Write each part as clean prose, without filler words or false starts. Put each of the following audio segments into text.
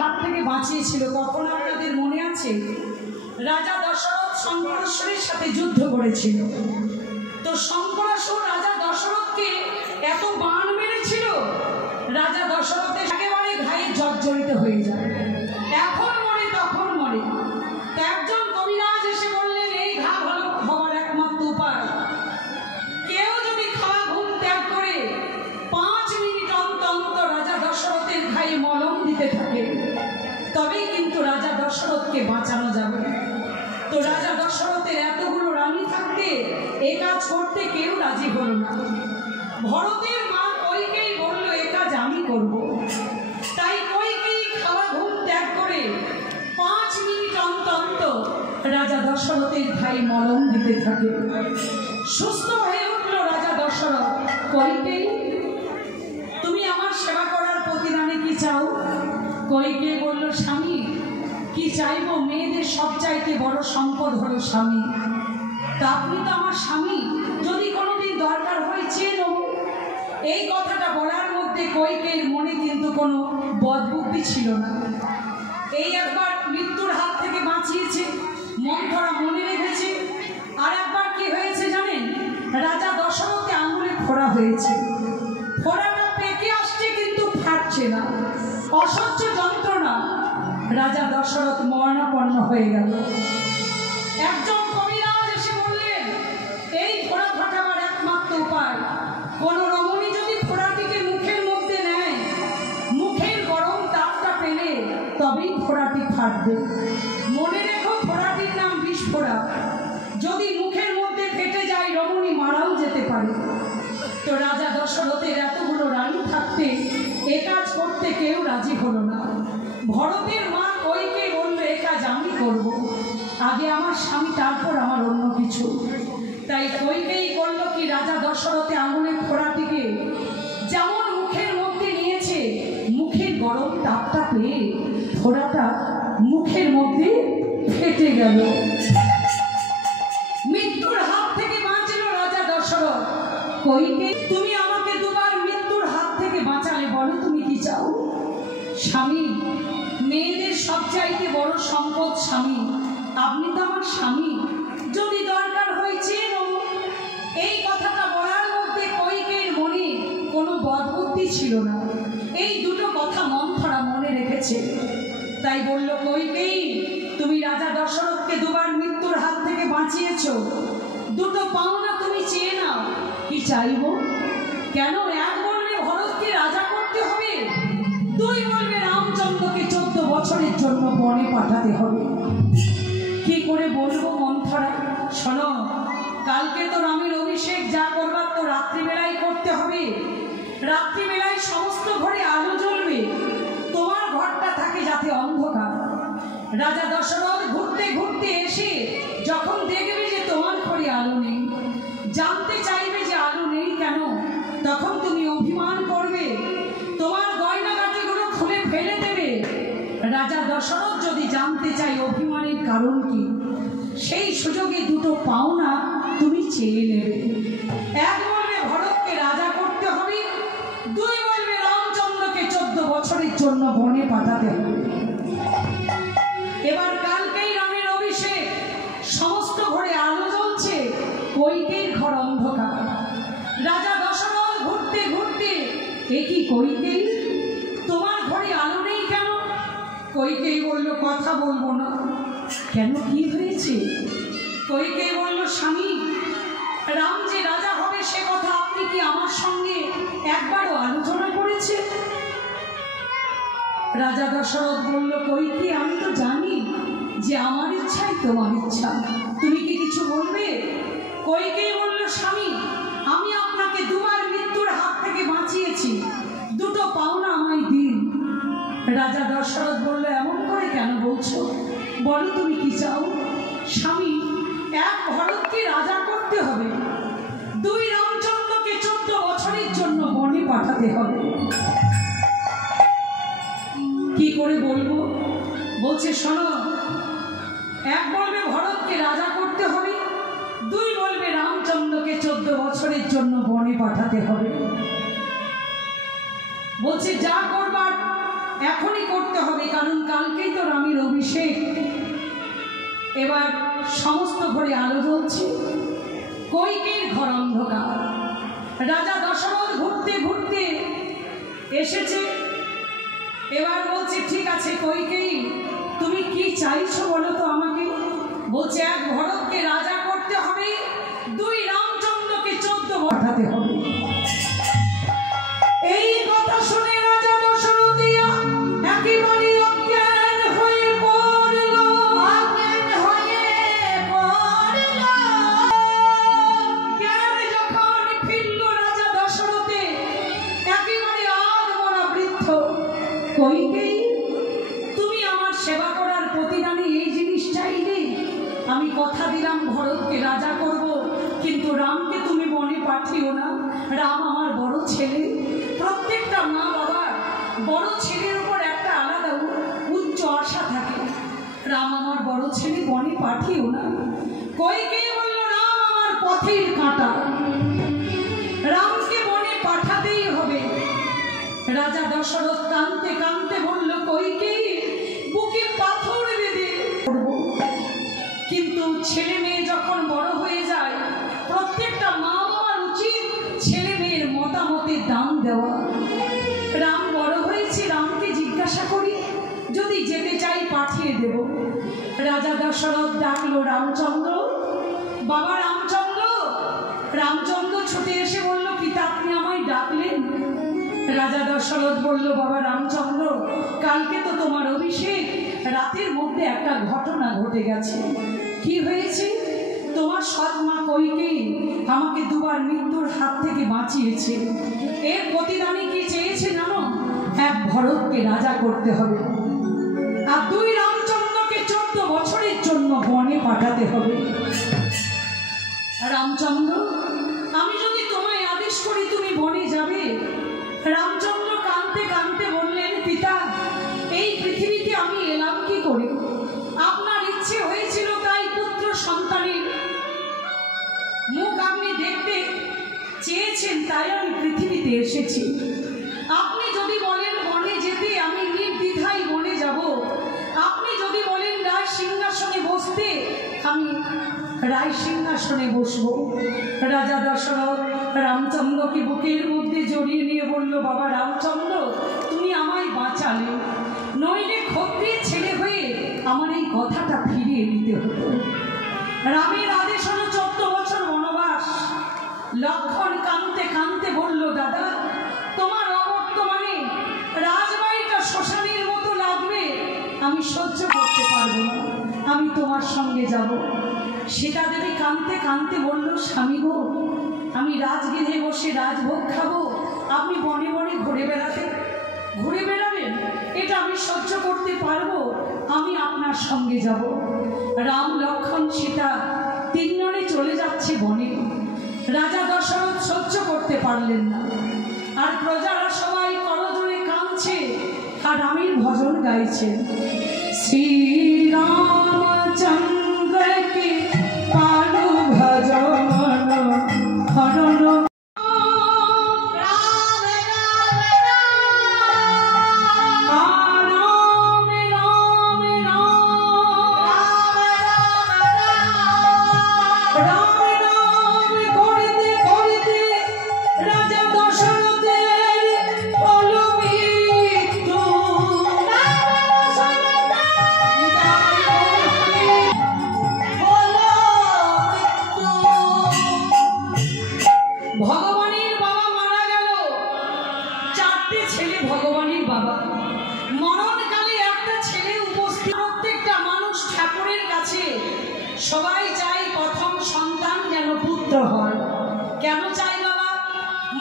হাত থেকে বাঁচিয়েছিল। কখন আপনাদের মনে আছে? রাজা দশরথ শঙ্করাসুরের সাথে যুদ্ধ করেছিল। তো শঙ্করাসুর রাজা দশরথকে এত বাণ মেরেছিল, রাজা দশরথের একেবারে ঘায়ে জর্জরিত হয়ে যায়। এখন মরে তখন মরে। তো একজন কবিরাজ এসে বললেন, এই ঘা ভালো হওয়ার একমাত্র উপায়, কেউ যদি খাওয়া ঘুম ত্যাগ করে 5 মিনিট অন্তর রাজা দশরথের ঘায়ে মলম দিতে থাকে, তবেই কিন্তু রাজা দশরথকে বাঁচানো যাবে। তো রাজা দশরথের এতগুলো রানী থাকতে এ কাজ করতে কেউ রাজি হল না। ভরতের মা কইকেয়ী বলল, এ কাজ আমি করব। তাই কইকেয়ী খাওয়া ঘুম ত্যাগ করে 5 মিনিট অন্তর রাজা দশরথের ঘায়ে মলম দিতে থাকে। সুস্থ হয়ে উঠল রাজা দশরথ। কইকেয়ী, তুমি আমার সেবা করার প্রতিদানে কি চাও? কইকেয়ী বলল, স্বামী কি চাইবো, মেয়েদের সবচাইতে বড় সম্পদ হলো স্বামী। তা আপনি তো আমার স্বামী, যদি কোনোদিন দরকার হয় চেয়ে নেব। এই কথাটা বলার মধ্যে কইকেয়ীর মনে কিন্তু কোনো বদবুদ্ধি ছিল না। এই একবার মৃত্যুর হাত থেকে বাঁচিয়েছে, মন্থরা মনে রেখেছে। আর একবার কি হয়েছে জানেন? রাজা দশরথে আঙুলে ফোড়া হয়েছে। ফোড়াটা পেকে আসছে কিন্তু ফাটছে না, অসহ্য যন্ত্রণা। রাজা দশরথ মরণাপন্ন হয়ে গেল। একজন কবিরাজ এসে বললেন, এই ফোড়া ফাটাবার একমাত্র উপায়, কোন রমণী যদি ফোড়াটিকে মুখের মধ্যে নেয়, মুখের গরম তাপটা পেলে তবেই ফোড়াটি ফাটবে। মনে রেখো, ফোড়াটির নাম বিষফোড়া। যদি মুখের মধ্যে ফেটে যায়, রমণী মারাও যেতে পারে। তো রাজা দশরথের এতগুলো রানী থাকতে এ কাজ করতে কেউ রাজি হলো না। ভরতের মা কইকেয়ী বলল, এ কাজ আমি করব, আগে আমার স্বামী, তারপর আমার অন্য কিছু। তাই কইকেয়ী বলল কি, রাজা দশরথে আঙুলের ফোড়াটিকে যেমন মুখের মধ্যে নিয়েছে, মুখের গরম তাপটা পেয়ে ফোড়াটা মুখের মধ্যে ফেটে গেল। মৃত্যুর হাত থেকে বাঁচল রাজা দশরথ। কইকেয়ী, তুমি আমাকে দুবার মৃত্যুর হাত থেকে বাঁচালে, বলো তুমি কি চাও? স্বামী, মেয়েদের সবচাইতে বড় সম্পদ স্বামী, আপনি তো আমার স্বামী, যদি দরকার হয় চেয়ে নেব। এই কথাটা বলার মধ্যে কইকেয়ীর মনে কোনো বদবুদ্ধি ছিল না। এই দুটো কথা মন্থরা মনে রেখেছে। তাই বলল, কইকেয়ী, তুমি রাজা দশরথকে দুবার মৃত্যুর হাত থেকে বাঁচিয়েছ, দুটো পাওনা তুমি চেয়ে নাও। কি চাইব? কেন? এক বলবে ভরতকে রাজা করতে হবে, 2 বলবে রামচন্দ্রকে 14 বছরের জন্য বনে পাঠাতে হবে। কি করে বলবো মন্থরা? শোনো, কালকে তো রামের অভিষেক, যা করবার তো রাত্রিবেলায় করতে হবে। রাত্রিবেলায় সমস্ত ঘরে আলো জ্বলবে, তোমার ঘরটা থাকে যাতে অন্ধকার। রাজা দশরথ ঘুরতে ঘুরতে এসে যখন দেখবে যে তোমার ঘরে আলো নেই, জানতে চাইবে যে আলো নেই কেন, তখন তুমি অভিমান করবে, তোমার গয়নাগাটিগুলো খুলে ফেলে দেবে। রাজা দশরথ যদি জানতে চাই অভিমানের কারণ কি, সেই সুযোগে দুটো পাওনা তুমি চেয়ে নেবে। এক বলবে ভরতকে রাজা করতে হবে, 2 বলবে রামচন্দ্রকে 14 বছরের জন্য বনে পাঠাতে হবে। এবার কালকেই রামের অভিষেক, সমস্ত ঘরে আলো জ্বলছে, কইকেয়ীর ঘর অন্ধকার। রাজা দশরথ ঘুরতে ঘুরতে, এ কি কইকেয়ী, তোমার ঘরে আলো নেই কেন? কইকেয়ী বলল, কথা বলবো না। কেন, কি হয়েছে? কইকেয়ী বলল, স্বামী, রাম যে রাজা হবে সে কথা আপনি কি আমার সঙ্গে একবারও আলোচনা করেছেন? রাজা দশরথ বলল, কইকেয়ী, আমি তো জানি যে আমার ইচ্ছাই তোমার ইচ্ছা, তুমি কি কিছু বলবে? কইকেয়ী বলল, স্বামী, আমি আপনাকে দুবার মৃত্যুর হাত থেকে বাঁচিয়েছি, দুটো পাওনা আমায় দিন। রাজা দশরথ বলল, এমন করে কেন বলছো, বলো তুমি কি চাও? স্বামী, এক ভরতকে রাজা করতে হবে, 2 রামচন্দ্রকে 14 বছরের জন্য বনে পাঠাতে হবে। কি করে বলবো? বলছে, শোনো, এক বলবে ভরতকে রাজা করতে হবে, 2 বলবে রামচন্দ্রকে 14 বছরের জন্য বনে পাঠাতে হবে। বলছে, যা করবার এখনই করতে হবে, কারণ কালকেই তো রামের অভিষেক। এবার সমস্ত ঘরে আলো জ্বলছে, কইকের ঘর অন্ধকার। রাজা দশরথ ঘুরতে ঘুরতে এসেছে, এবার বলছে ঠিক আছে কইকেই, তুমি কি চাইছো বলো তো আমাকে। বলছে এক ভরতকে রাজা করতে হবে, দুই রামচন্দ্রকে 14 পাঠাতে হবে। এই কথা শুনে রাজা দশরথ একেবারে অজ্ঞান হয়ে পড়ল। জ্ঞান যখন ফিরল রাজা দশরথে, একেবারে আধমরা বৃদ্ধ। কইকেই, তুমি আমার সেবা করার প্রতিদানে এই জিনিস চাইলে, আমি কথা দিলাম ভরতকে রাজা করব, কিন্তু রামকে তুমি বনে পাঠিও না। রাম আমার বড় ছেলে। প্রত্যেকটা মা বাবার বড় ছেলের উপর একটা আলাদা উচ্চ আশা থাকে। রাম আমার বড় ছেলে, বনে পাঠিও না। কইকেই বলল রাম আমার পথের কাঁটা, রামকে বনে পাঠাতেই হবে। রাজা দশরথ কাঁদতে কাঁদতে বলল কইকেই, বুকে পাথর বেঁধে করব, কিন্তু ছেলে মেয়ে যখন বড় হয়ে যায়, প্রত্যেকটা মা বাবার উচিত ছেলে মেয়ের মতামতের দাম দেওয়া। রাম বড় হয়েছে, রামকে জিজ্ঞাসা করি, যদি যেতে চাই পাঠিয়ে দেব। রাজা দশরথ ডাকলো রামচন্দ্র, বাবা রামচন্দ্র। রামচন্দ্র ছুটে এসে বলল পিতা আপনি আমায় ডাকলেন। রাজা দশরথ বলল বাবা রামচন্দ্র, কালকে তো তোমার অভিষেক, রাতের মধ্যে একটা ঘটনা ঘটে গেছে। কি হয়েছে? তোমার সৎ মা কইকেই আমাকে দুবার মৃত্যুর হাত থেকে বাঁচিয়েছে। এর প্রতিদানে কি চেয়েছে জানো? এক ভরতকে রাজা করতে হবে, আর দুই রামচন্দ্রকে 14 বছরের জন্য বনে পাঠাতে হবে। রামচন্দ্র, আমি যদি তোমায় আদেশ করি তুমি বনে যাবে? রামচন্দ্র কাঁদতে কাঁদতে বললেন পিতা, এই পৃথিবীতে আমি এলাম কি করে? আপনার ইচ্ছে হয়েছিল তাই পুত্র সন্তানের মুখ আপনি দেখতে চেয়েছেন, তাই আমি পৃথিবীতে এসেছি। আপনি যদি বলেন বনে যেতে, আমি নির্দ্বিধায় বনে যাব। আপনি যদি বলেন রায় সিংহাসনে বসতে, আমি রায় সিংহাসনে বসবো। রাজা দশরথ রামচন্দ্রকে বুকের মধ্যে জড়িয়ে নিয়ে বলল বাবা রামচন্দ্র, তুমি আমায় বাঁচালে, নইলে ক্ষত্রিয় ছেলে হয়ে আমার এই কথাটা ফিরিয়ে দিতে হতো। রামের আদেশ হলো 14 বছর বনবাস। লক্ষণ কাঁদতে কাঁদতে বলল দাদা, তোমার অবর্তমানে রাজবাড়িটা শ্মশানের মতো লাগবে, আমি সহ্য করতে পারবো না, আমি তোমার সঙ্গে যাব। সীতা দেবী কাঁদতে কাঁদতে বলল স্বামী গো, আমি রাজগৃহে বসে রাজভোগ খাবো, আপনি বনে বনে ঘুরে বেড়াবেন, এটা আমি সহ্য করতে পারবো, আমি আপনার সঙ্গে যাব। রাম লক্ষণ সীতা 3 জনে চলে যাচ্ছে বনে। রাজা দশরথ সহ্য করতে পারলেন না, আর প্রজারা সবাই করজোড়ে কাঁদছে আর রামের ভজন গাইছে। শ্রীরামচন্দ্রকে পালু ভজন হরণ সবাই চাই প্রথম সন্তান যেন পুত্র হয়। কেন চাই বাবা?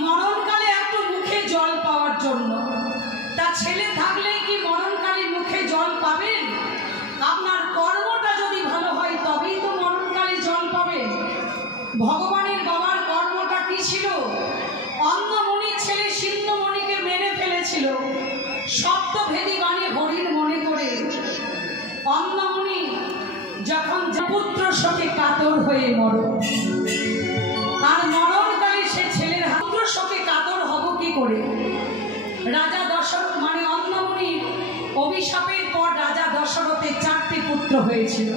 মরণকালে একটু মুখে জল পাওয়ার জন্য। তা ছেলে থাকলে কি মরণকালে মুখে জল পাবেন? আপনার কর্মটা যদি ভালো হয় তবেই তো মরণকালে জল পাবেন। ভগবানের বাবার কর্মটা কি ছিল? অন্নমণির ছেলে সিন্ধুমণিকে মেরে ফেলেছিল, সপ্তভেদী বাণী হরির মনে করে। অন্নমণি যখন পুত্র শোকে কাতর হয়ে মর, আর মরণকালে সে ছেলের পুত্র শোকে কাতর হব কি করে? রাজা দশরথ মানে অন্নমণি অভিশাপের পর রাজা দশরথের 4টে পুত্র হয়েছিল।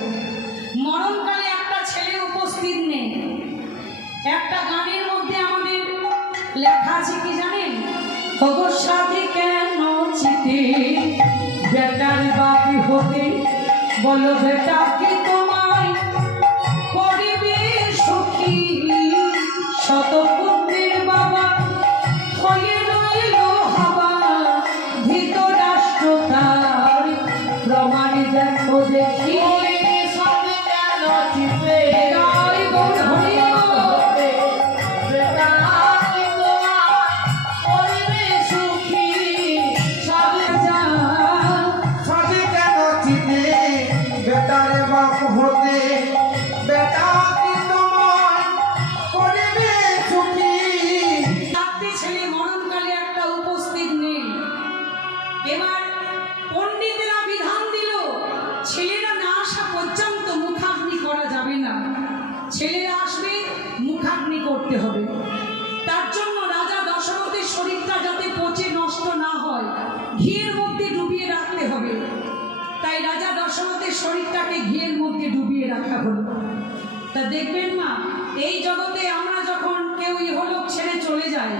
মরণকালে একটা ছেলে উপস্থিত নেই। একটা গানের মধ্যে আমাদের লেখা আছে কি জানেন? ওগো সাথী কেন চিতে বেটার বাপি হতে, বলো বেটা কি তোমায় করিবে সুখী, শত পুত্রের বাবা হয়ে রইল হাবা, ধৃত রাষ্ট্র তার প্রমাণ দেখো দেখি। ছেলেরা আসবে, মুখাগ্নি করতে হবে। তার জন্য রাজা দশরথের শরীরটা যাতে পচে নষ্ট না হয়, ঘিয়ের মধ্যে ডুবিয়ে রাখতে হবে। তাই রাজা দশরথের শরীরটাকে ঘিয়ের মধ্যে ডুবিয়ে রাখা হলো। তা দেখবেন না, এই জগতে আমরা যখন কেউ ইহলোক ছেড়ে চলে যাই,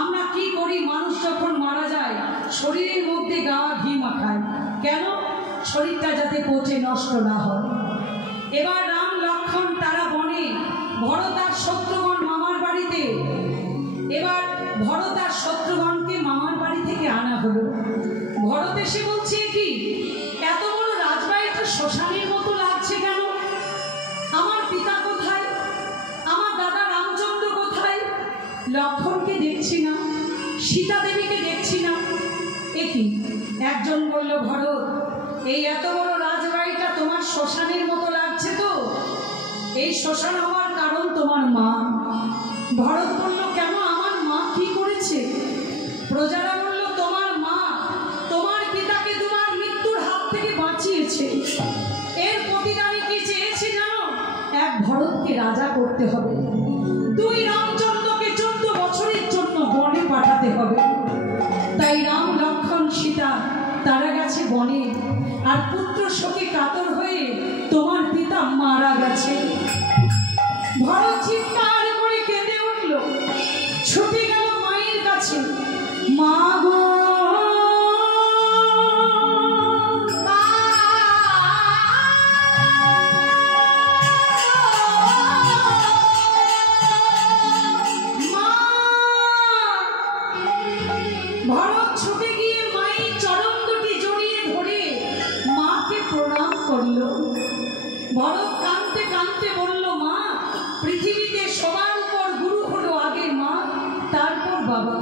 আমরা কি করি? মানুষ যখন মারা যায় শরীরের মধ্যে গা ঘি মাখায়। কেন? শরীরটা যাতে পচে নষ্ট না হয়। এবার রাম লক্ষ্মণ তারা বনে, ভরত আর শত্রুঘ্ন মামার বাড়িতে। এবার ভরত আর শত্রুঘ্নকে মামার বাড়ি থেকে আনা হলো। ভরত এসে বলছে, কি এত বড় রাজবাড়িটা শ্মশানের মতো লাগছে কেন? আমার পিতা কোথায়? আমার দাদা রামচন্দ্র কোথায়? লক্ষ্মণকে দেখছি না, সীতা দেবীকে দেখছি না। একি একজন বলল, ভরত এই এত বড় রাজবাড়িটা তোমার শ্মশানের মতো লাগছে তো? এই শ্মশান হওয়ার কারণ তোমার মা। ভরত বলল, কেন? আমার মা কি করেছে? প্রজারা বলল, তোমার মা তোমার পিতাকে তোমার মৃত্যুর হাত থেকে বাঁচিয়েছে। এর প্রতিদানে কি চেয়েছে জানো? এক ভরতকে রাজা করতে হবে, 2 রামচন্দ্রকে 14 বছরের জন্য বনে পাঠাতে হবে। তাই রাম লক্ষ্মণ সীতা তারা গেছে বনে, আর পুত্র শোকে কাতর হয়ে তোমার পিতা মারা গেছে। ভরত চিৎকার করে কেঁদে উঠল, ছুটে গেল মায়ের কাছে। মা গো, ভরত ছুটে গিয়ে মায়ের চরণ দুটি জড়িয়ে ধরে মাকে প্রণাম করল। ভরত কাঁদতে কাঁদতে বলল, মা পৃথিবীতে সবার উপর গুরু হলো আগে মা, তারপর বাবা।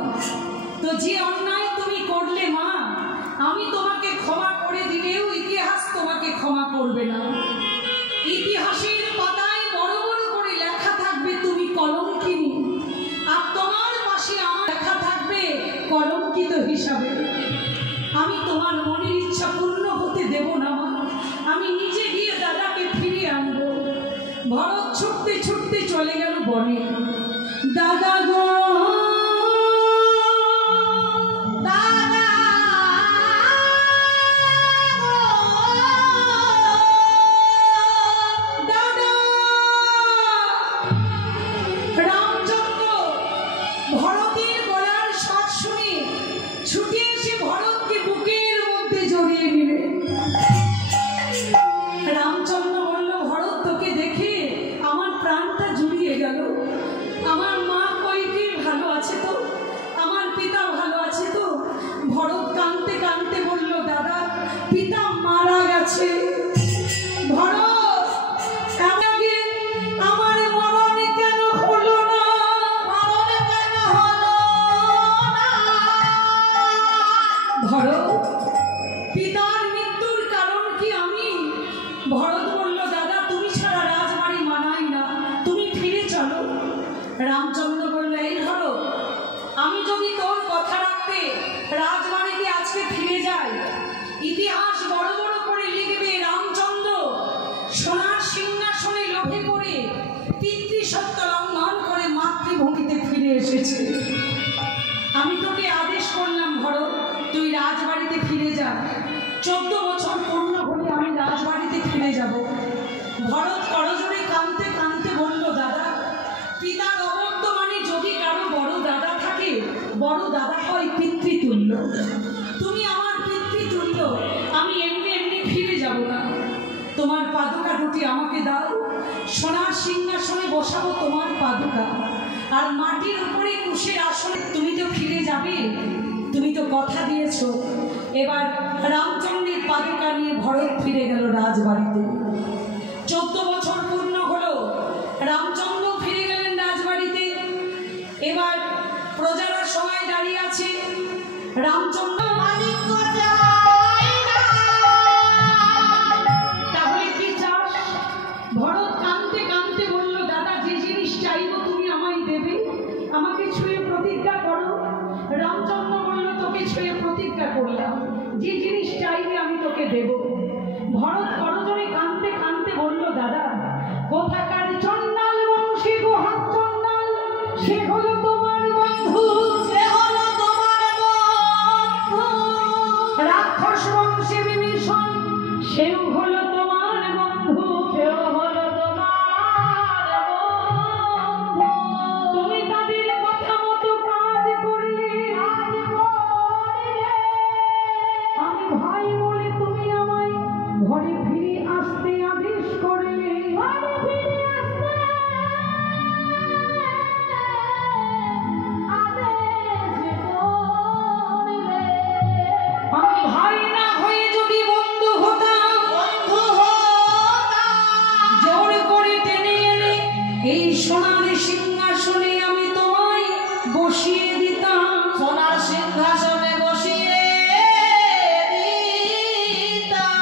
তো যে অন্যায় তুমি করলে মা, আমি তোমাকে ক্ষমা করে দিলেও ইতিহাস তোমাকে ক্ষমা করবে না। ইতিহাসের পাতায় বড় বড় করে লেখা থাকবে তুমি কলঙ্কিনী, আর তোমার পাশে আমার লেখা থাকবে কলঙ্কিত হিসাবে। আমি তোমার মনের ইচ্ছা পূর্ণ হতে দেব না মা, আমি নিজে গিয়ে দাদাকে ফিরিয়ে আনবো। ভরত ছুটতে ছুটতে চলে গেল বনে। দাদা গো, দাদা দাদা। রামচন্দ্র ভরতের গলার স্বর শুনে ছুটে এসে ভরতকে বুকের মধ্যে জড়িয়ে নিলেন। রামচন্দ্র বলল, ভরত তোকে দেখে আমার প্রাণটা জুড়িয়ে গেল। আমার মা কইকে ভালো আছে তো? আমার পিতা ভালো আছে তো? ভরত কাঁদতে কাঁদতে বলল, দাদা পিতা মারা গেছে। ভরত, আমার মরণ কেন হলো না? মরণ কেন হলো না? ভরত, পিতার মৃত্যুর কারণ কি আমি? ভরত বলল, দাদা তুমি ছাড়া রাজবাড়ি মানাই না, তুমি ফিরে চলো। রামচন্দ্র বলল, এই ভরত, আমি যদি তোর কথা রাখতে রাজবাড়িতে আজকে ফিরে যাই, ইতিহাস বড় বড় করে লিখবে রামচন্দ্র সোনার সিংহাসনে লোভে পড়ে পিতৃসত্য লঙ্ঘন করে মাতৃভূমিতে ফিরে এসেছে। আমি তোকে আদেশ করলাম ভরত, তুই রাজবাড়িতে ফিরে যা, 14 বছর পূর্ণ হলে আমি রাজবাড়িতে ফিরে যাব। ভরত করজোড়ে কাঁদতে কাঁদতে বলল, দাদা, পিতার অবর্তমানে যদি কারো বড় দাদা থাকে, বড় দাদা হয় পিতৃতুল্য। তুমি আমার পিতৃতুল্য, আমি এমনি এমনি ফিরে যাব না। তোমার পাদুকা দুটি আমাকে দাও, সোনার সিংহাসনে বসাবো তোমার পাদুকা, আর মাটির উপরে কুশের আসনে তুমি তো ফিরে যাবে, তুমি তো কথা দিয়েছ। এবার রামচন্দ্রের পাদুকা নিয়ে ভরত ফিরে গেল রাজবাড়িতে। 14 বছর পূর্ণ হলো, রামচন্দ্র ফিরে গেলেন রাজবাড়িতে। এবার প্রজারা সবাই দাঁড়িয়ে আছে। রামচন্দ্র তাহলে কি চাস? ভরত কাঁদতে কাঁদতে বলল, দাদা, যে জিনিস চাইব তুমি আমায় দেবে, আমাকে ছুঁয়ে প্রতিজ্ঞা করো। রামচন্দ্র বলল, তোকে ছুঁয়ে প্রতিজ্ঞা করলাম, যে জিনিস চাইবে আমি তোকে দেব। ভরত করজোড়ে কাঁদতে কাঁদতে বলল, দাদা, কোথাকার চন্ডাল বংশী গোহাত চন্ডাল, সে হলো তোমার বন্ধু, সে হলো তোমার বন্ধু। রাক্ষস বংশী বিভীষণ, সেও হলো তোমার বন্ধু, সেও হলো তোমার বন্ধু। তুমি তাদের কথা মতো কাজ করলে, আমি ভাই বলে তুমি আমায় ঘরে ফিরে আসতে আদেশ করলে। আমি ভাই না হয়ে যদি বন্ধু হতাম, জোর করে টেনে এনে এই সোনার সিংহাসনে আমি তোমায় বসিয়ে দিতাম, সোনার সিংহাসনে বসিয়ে দিতাম।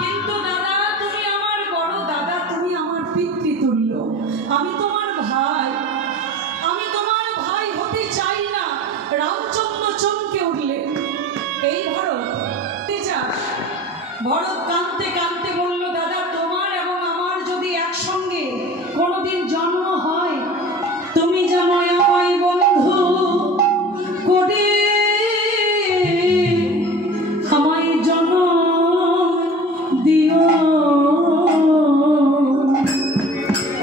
কিন্তু দাদা, তুমি আমার বড় দাদা, তুমি আমার পিতৃতুল্য, আমি তোমার ভাই, আমি তোমার ভাই হতে চাই না। রামচন্দ্র চমকে উঠলেন। এই ভরত চাস? ভরত কাঁদতে কাঁদতে বলল, দাদা, তোমার এবং আমার যদি একসঙ্গে কোনোদিন জন্ম হয়, তুমি যেন আমায় বন্ধু করে আমায় জন্ম দিও।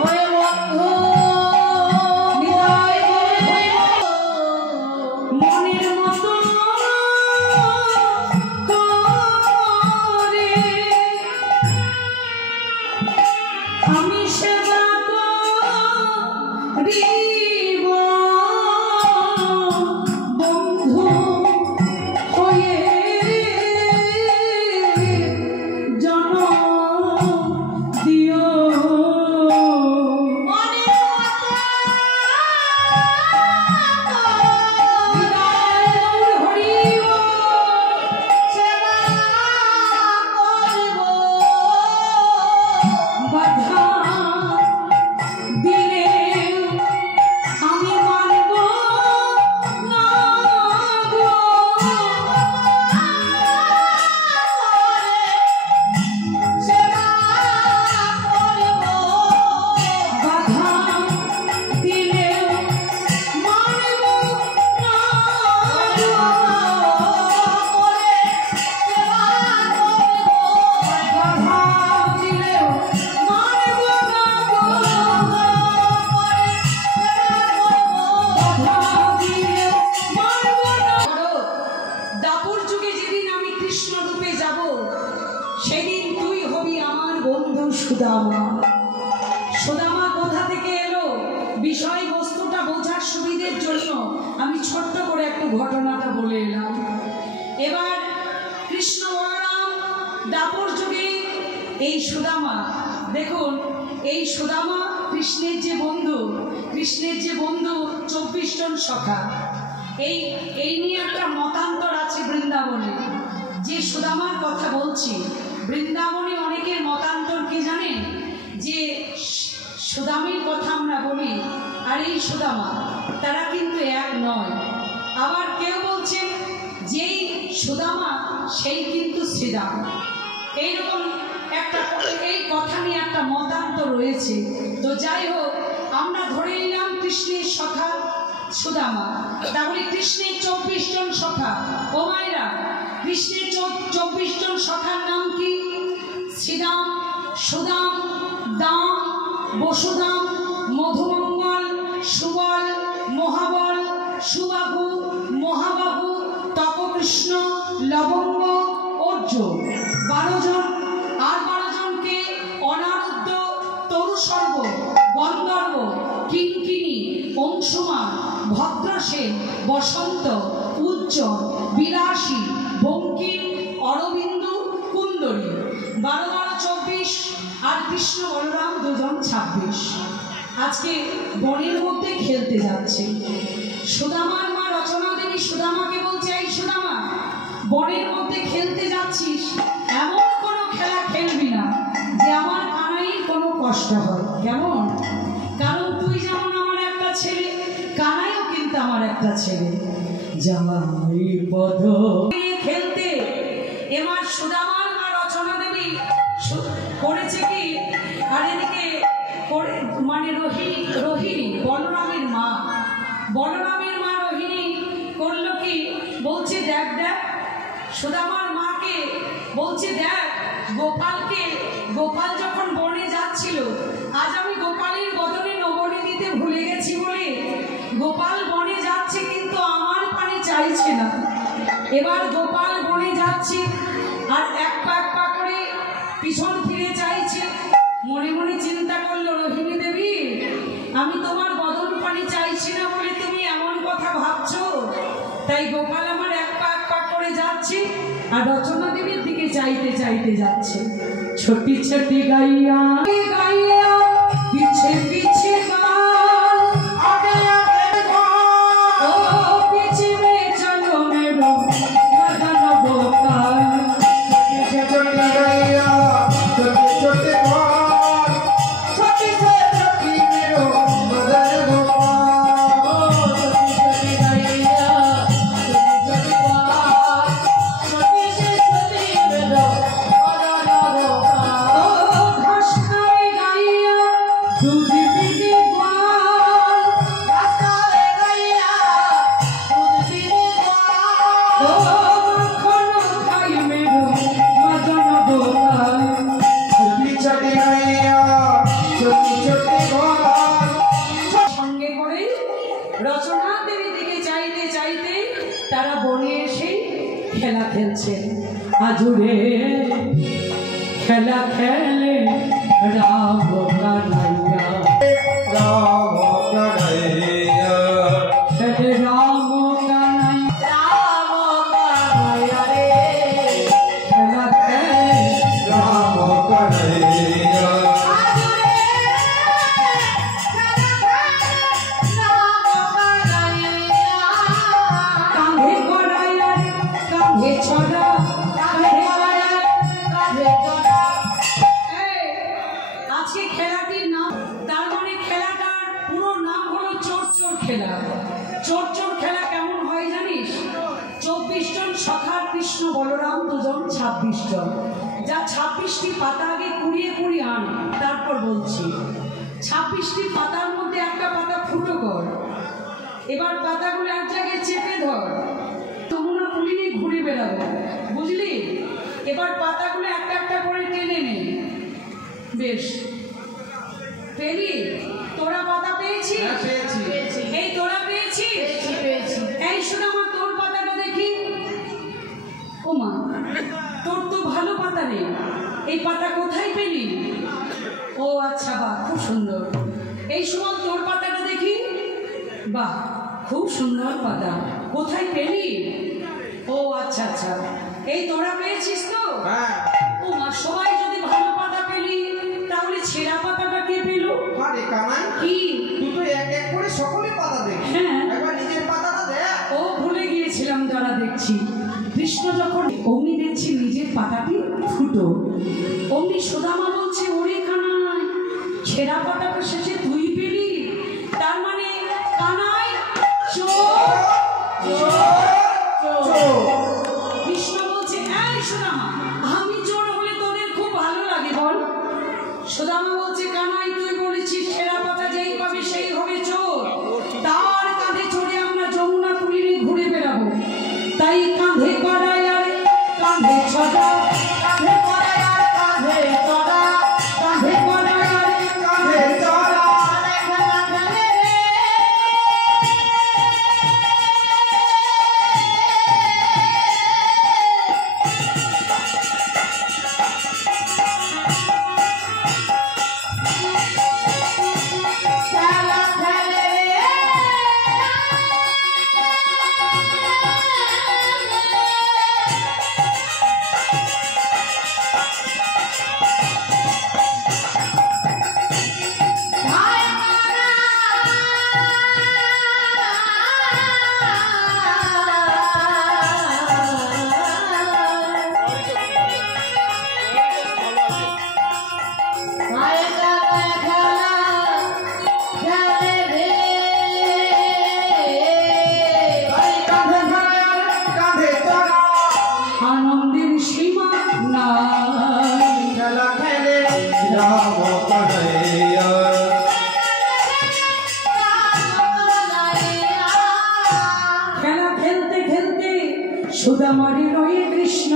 ওরে বন্ধু, মনের মতো করে আমি সেবা করিব, বন্ধু হয়ে জন্ম দিও। বাধা দিলে আমি মানব না গো, বাধা দিলে মানব না গো, বাধা দিলেও মানব না গো, বাধা দিলেও মানব না। দাপর যুগে যেদিন আমি কৃষ্ণ রূপে যাব, সেদিন তুই হবি আমার বন্ধু সুদামা। সুদামা কোথা থেকে এলো, বিষয়বস্তুটা বোঝার সুবিধের জন্য আমি ছোট্ট করে একটু ঘটনাটা বলে এলাম। এবার কৃষ্ণ বলরাম দাপর যুগে এই সুদামা, দেখুন এই সুদামা কৃষ্ণের যে বন্ধু, কৃষ্ণের যে বন্ধু 24 জন সখা, এই নিয়ে একটা মতান্তর আছে বৃন্দাবনে। যে সুদামার কথা বলছি, বৃন্দাবনে অনেকের মতান্তর কি জানেন, যে সুদামের কথা আমরা বলি আর এই সুদামা, তারা কিন্তু এক নয়। আবার কেউ বলছেন যেই সুদামা সেই কিন্তু শ্রীরাম। এইরকম একটা এই কথা নিয়ে একটা মতান্তর রয়েছে। তো যাই হোক, আমরা ধরে নিলাম কৃষ্ণের সখা সুদামা, তাহলে কৃষ্ণের 24 জন সখা। ও মায়েরা, কৃষ্ণের 24 জন সখার নাম কি? শ্রীদাম, সুদাম, দাম, বসুদাম, মধুমঙ্গল, সুবল, মহাবল, সুবাহু, মহাবাহু, তপকৃষ্ণ, লবঙ্গ, অর্জুন। 12 জন। আর 12 জনকে অনারুদ্ধ, তরুসর্ব, গন্ধর্ব, কিঙ্কিণী, অংশুমান, ভদ্রসেন, বসন্ত, উজ্জ্বল, বিলাসী, বঙ্কিম, অরবিন্দু, কুন্দরী। 12 12 24। আর কৃষ্ণ বলরাম 2 জন 26। আজকে বনের মধ্যে খেলতে যাচ্ছে। সুদামার মা রচনা দেবী সুদামাকে বলছে, এই সুদামা, বনের মধ্যে খেলতে যাচ্ছিস, এমন কোনো খেলা খেলবি না যে আমার কানাইয়ের কোনো কষ্ট হয়। কেমন? কারণ তুই যেমন আমার একটা ছেলে, কানাইও কিন্তু আমার একটা ছেলে। জামাই পদ খেলতে এবার সুদামার মা রচনা দেবী করেছে কি, আর এদিকে মানে রোহিণী বলরামের মা, বলরামের মা রোহিণী করলো কি, বলছে দেখ দেখ, সুদামার মাকে বলছে দেখ, গোপাল যখন বনে যাচ্ছিল, আজ আমি গোপালের বদলে নবনী দিতে ভুলে গেছি বলে গোপাল বনে যাচ্ছে, কিন্তু আমার পানি চাইছে না। এবার গোপাল বনে যাচ্ছে আর এক পা করে পিছন ফিরে চাইছে। মনে মনে চিন্তা করলো, রোহিণী দেবী, আমি তোমার বদন পানি চাইছি না বলে তুমি এমন কথা ভাবছো, তাই গোপাল আমার এক পা করে যাচ্ছে আর রচনা দেবীর দিকে চাইতে চাইতে যাচ্ছে। ছোটি ছোটি গাইয়া গাইয়া পিছে পিছে গাল, আগে আগে গাল, ও পিছে রে চলো মেরো গান গোপাল। পিছে ছোটি গাইয়া ছোটি ছোটি গাল, ছোটি ছোটি মেরো গান গোপাল। ও ছোটি ছোটি গাইয়া ছোটি ছোটি গাল, ছোটি ছোটি মেরো গান গোপাল। ও ঘাস খায় গাইয়া দুধ পিতে গোয়াল, ঘাস খায় গাইয়া দুধ পিতে গোয়াল। ও মাখন খাই মেরো মদন গোপাল। ছোটি ছোটি গাইয়া ছোটি ছোটি গোপাল। সঙ্গে করে রচনা দেবী দিকে চাইতে চাইতে তারা বনে এসে খেলা খেলছেন। আজুরে খেলা খেলে রাম কানাইয়া, রাম কানাইয়া, খেলে রাম কানাইয়া, রাম কানাইয়া রে, খেলা খেলে রাম কানাইয়া, আজুরে খেলা খেলে রাম কানাইয়া। কাঁধে গড়াইয়া কাঁধে ছড়া, কাঁধে গড়াইয়া কাঁধে ছড়া। আজকে খেলাটির নাম, তার মানে খেলাটার পুরো নাম হলো চোর চোর খেলা। চোর চোর খেলা কেমন হয় জানিস? 24 জন সখার কৃষ্ণ বলরাম 2 জন 26 জন, যা 26টি পাতা আগে কুড়িয়ে কুড়িয়ে আন, তারপর বলছি। 26টি পাতার মধ্যে একটা পাতা ফুটো কর, এবার পাতাগুলো এক জায়গায় চেপে ধর, তমুনা পুলি নিয়ে ঘুরে বেড়াবো, বুঝলি? এবার পাতাগুলো একটা একটা করে টেনে নে। বেশ, পেলি? তোরা পাতা পেয়েছিস? পেয়েছি। এই তোরা পেয়েছিস? পেয়েছি। এই শোন, আমার তোর পাতাটা দেখি। ও মা, তোর তো ভালো পাতা নেই, এই পাতা কোথায় পেলি? ও আচ্ছা, বাহ, খুব সুন্দর। এই সুমন, তোর পাতাটা দেখি। বাহ, খুব সুন্দর পাতা, কোথায় পেলি? ও আচ্ছা আচ্ছা, এই তোরা পেয়েছিস তো? হ্যাঁ। ও মা, সবাই যদি ভালো পাতা পেলি, তাহলে ছেঁড়া পাতাটা কে পেল? আরে কানাই, কি তুই তো এক এক করে সকলে পাতা দেখ। হ্যাঁ, একবার নিজের পাতাটা দেখ। ও ভুলে গিয়েছিলাম, যারা দেখছি কৃষ্ণ যখন অমনি দেখছি নিজের পাতাটি ফুটো, অমনি সুদামা বলছে, ওরে কানাই, ছেঁড়া পাতাটা শেষে তুই পেলি, তার মানে কানাই চোর। কৃষ্ণ বলছে, এই সুদামা, আমি চোর হলে তোদের খুব ভালো লাগে বল? সুদামা বলছে, কানাই, তুই বলেছিস ছেঁড়া পাতা যেই পাবে সেই হবে চোর, তার কাঁধে চড়ে আমরা যমুনা পুরী ঘুরে বেড়াবো, তাই কাঁধে কড়াই আর চড়া কাঁধে করে আর কাঁধে চড়া কাঁধে করে আর কাঁধে চড়া খেলা খেলে রে খেলা খেলে রে আনন্দের সীমা নাই খেলা খেলে রাম কানাইয়া খেলা খেলতে খেলতে সুদামারি রয়ে কৃষ্ণ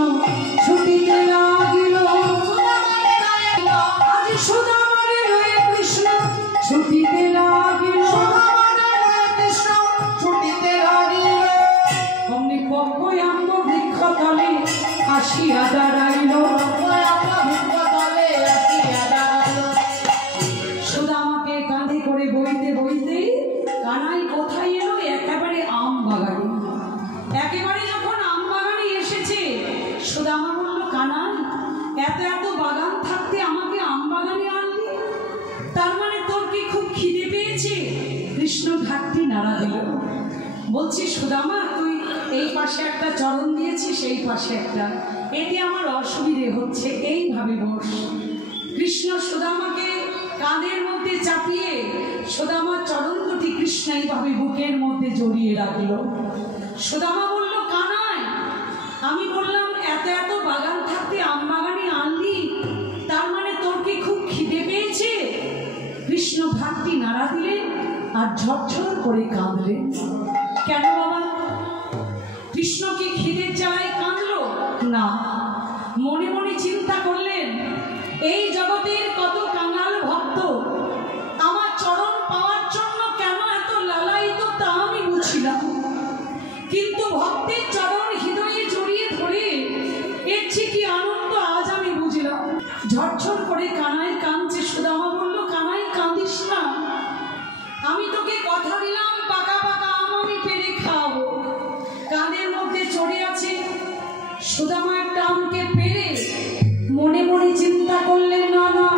ছুটিতে লাগিল আজ সুদামারি রয়ে কৃষ্ণ ছুটিতে লাগিল কৃষ্ণ ছুটিতে লাগিল অমনি পক্ষ আম্ব বৃক্ষতলে আসিয়া দাঁড়াইল সুদামাকে কাঁধে করে বইতে বইতে কানাই কোথায় এলো একেবারে আম বাগানে একেবারে যখন আম বাগানে এসেছে সুদামা বলল কানাই এত এত বাগান থাকতে আমাকে আম বাগানে আনলি তার মানে তোর কি খুব খিদে পেয়েছে কৃষ্ণ ঘাটতি নাড়া দিল বলছি সুদামা তুই এই পাশে একটা চরণ দিয়েছিস এই পাশে একটা এতে আমার অসুবিধে হচ্ছে এইভাবে বস কৃষ্ণ সুদামাকে কাঁধের মধ্যে চাপিয়ে সুদামার চরণ দুটি কৃষ্ণ এইভাবে বুকের মধ্যে জড়িয়ে রাখল সুদামা বলল কানাই আমি বললাম এত এত বাগান থাকতে আম বাগানে আনলি তার মানে তোর কি খুব খিদে পেয়েছে কৃষ্ণ ঘাটটি নাড়া দিলেন আর ঝরঝর করে কাঁদলেন কেন বাবা কৃষ্ণ কি খিদের জ্বালায় কাঁদল না মনে মনে চিন্তা করলেন এই জগতের কত কাঙাল ভক্ত আমার চরণ পাওয়ার জন্য কেন এত লালায়িত তা আমি বুঝিলাম কিন্তু ভক্তের চরণ হৃদয়ে জড়িয়ে ধরে এর চেয়ে কি আনন্দ আজ আমি বুঝলাম ঝরঝর করে কানাই কাঁদছে সুদামা বলল কানাই কাঁদিস না আমি তোকে কথা দিলাম পাকা পাকা আম আমি পেরে খাওয়াবো কাঁধের মধ্যে চড়ে আছে সুদামা একটা আমকে পেরে মনে মনে চিন্তা করলেন না না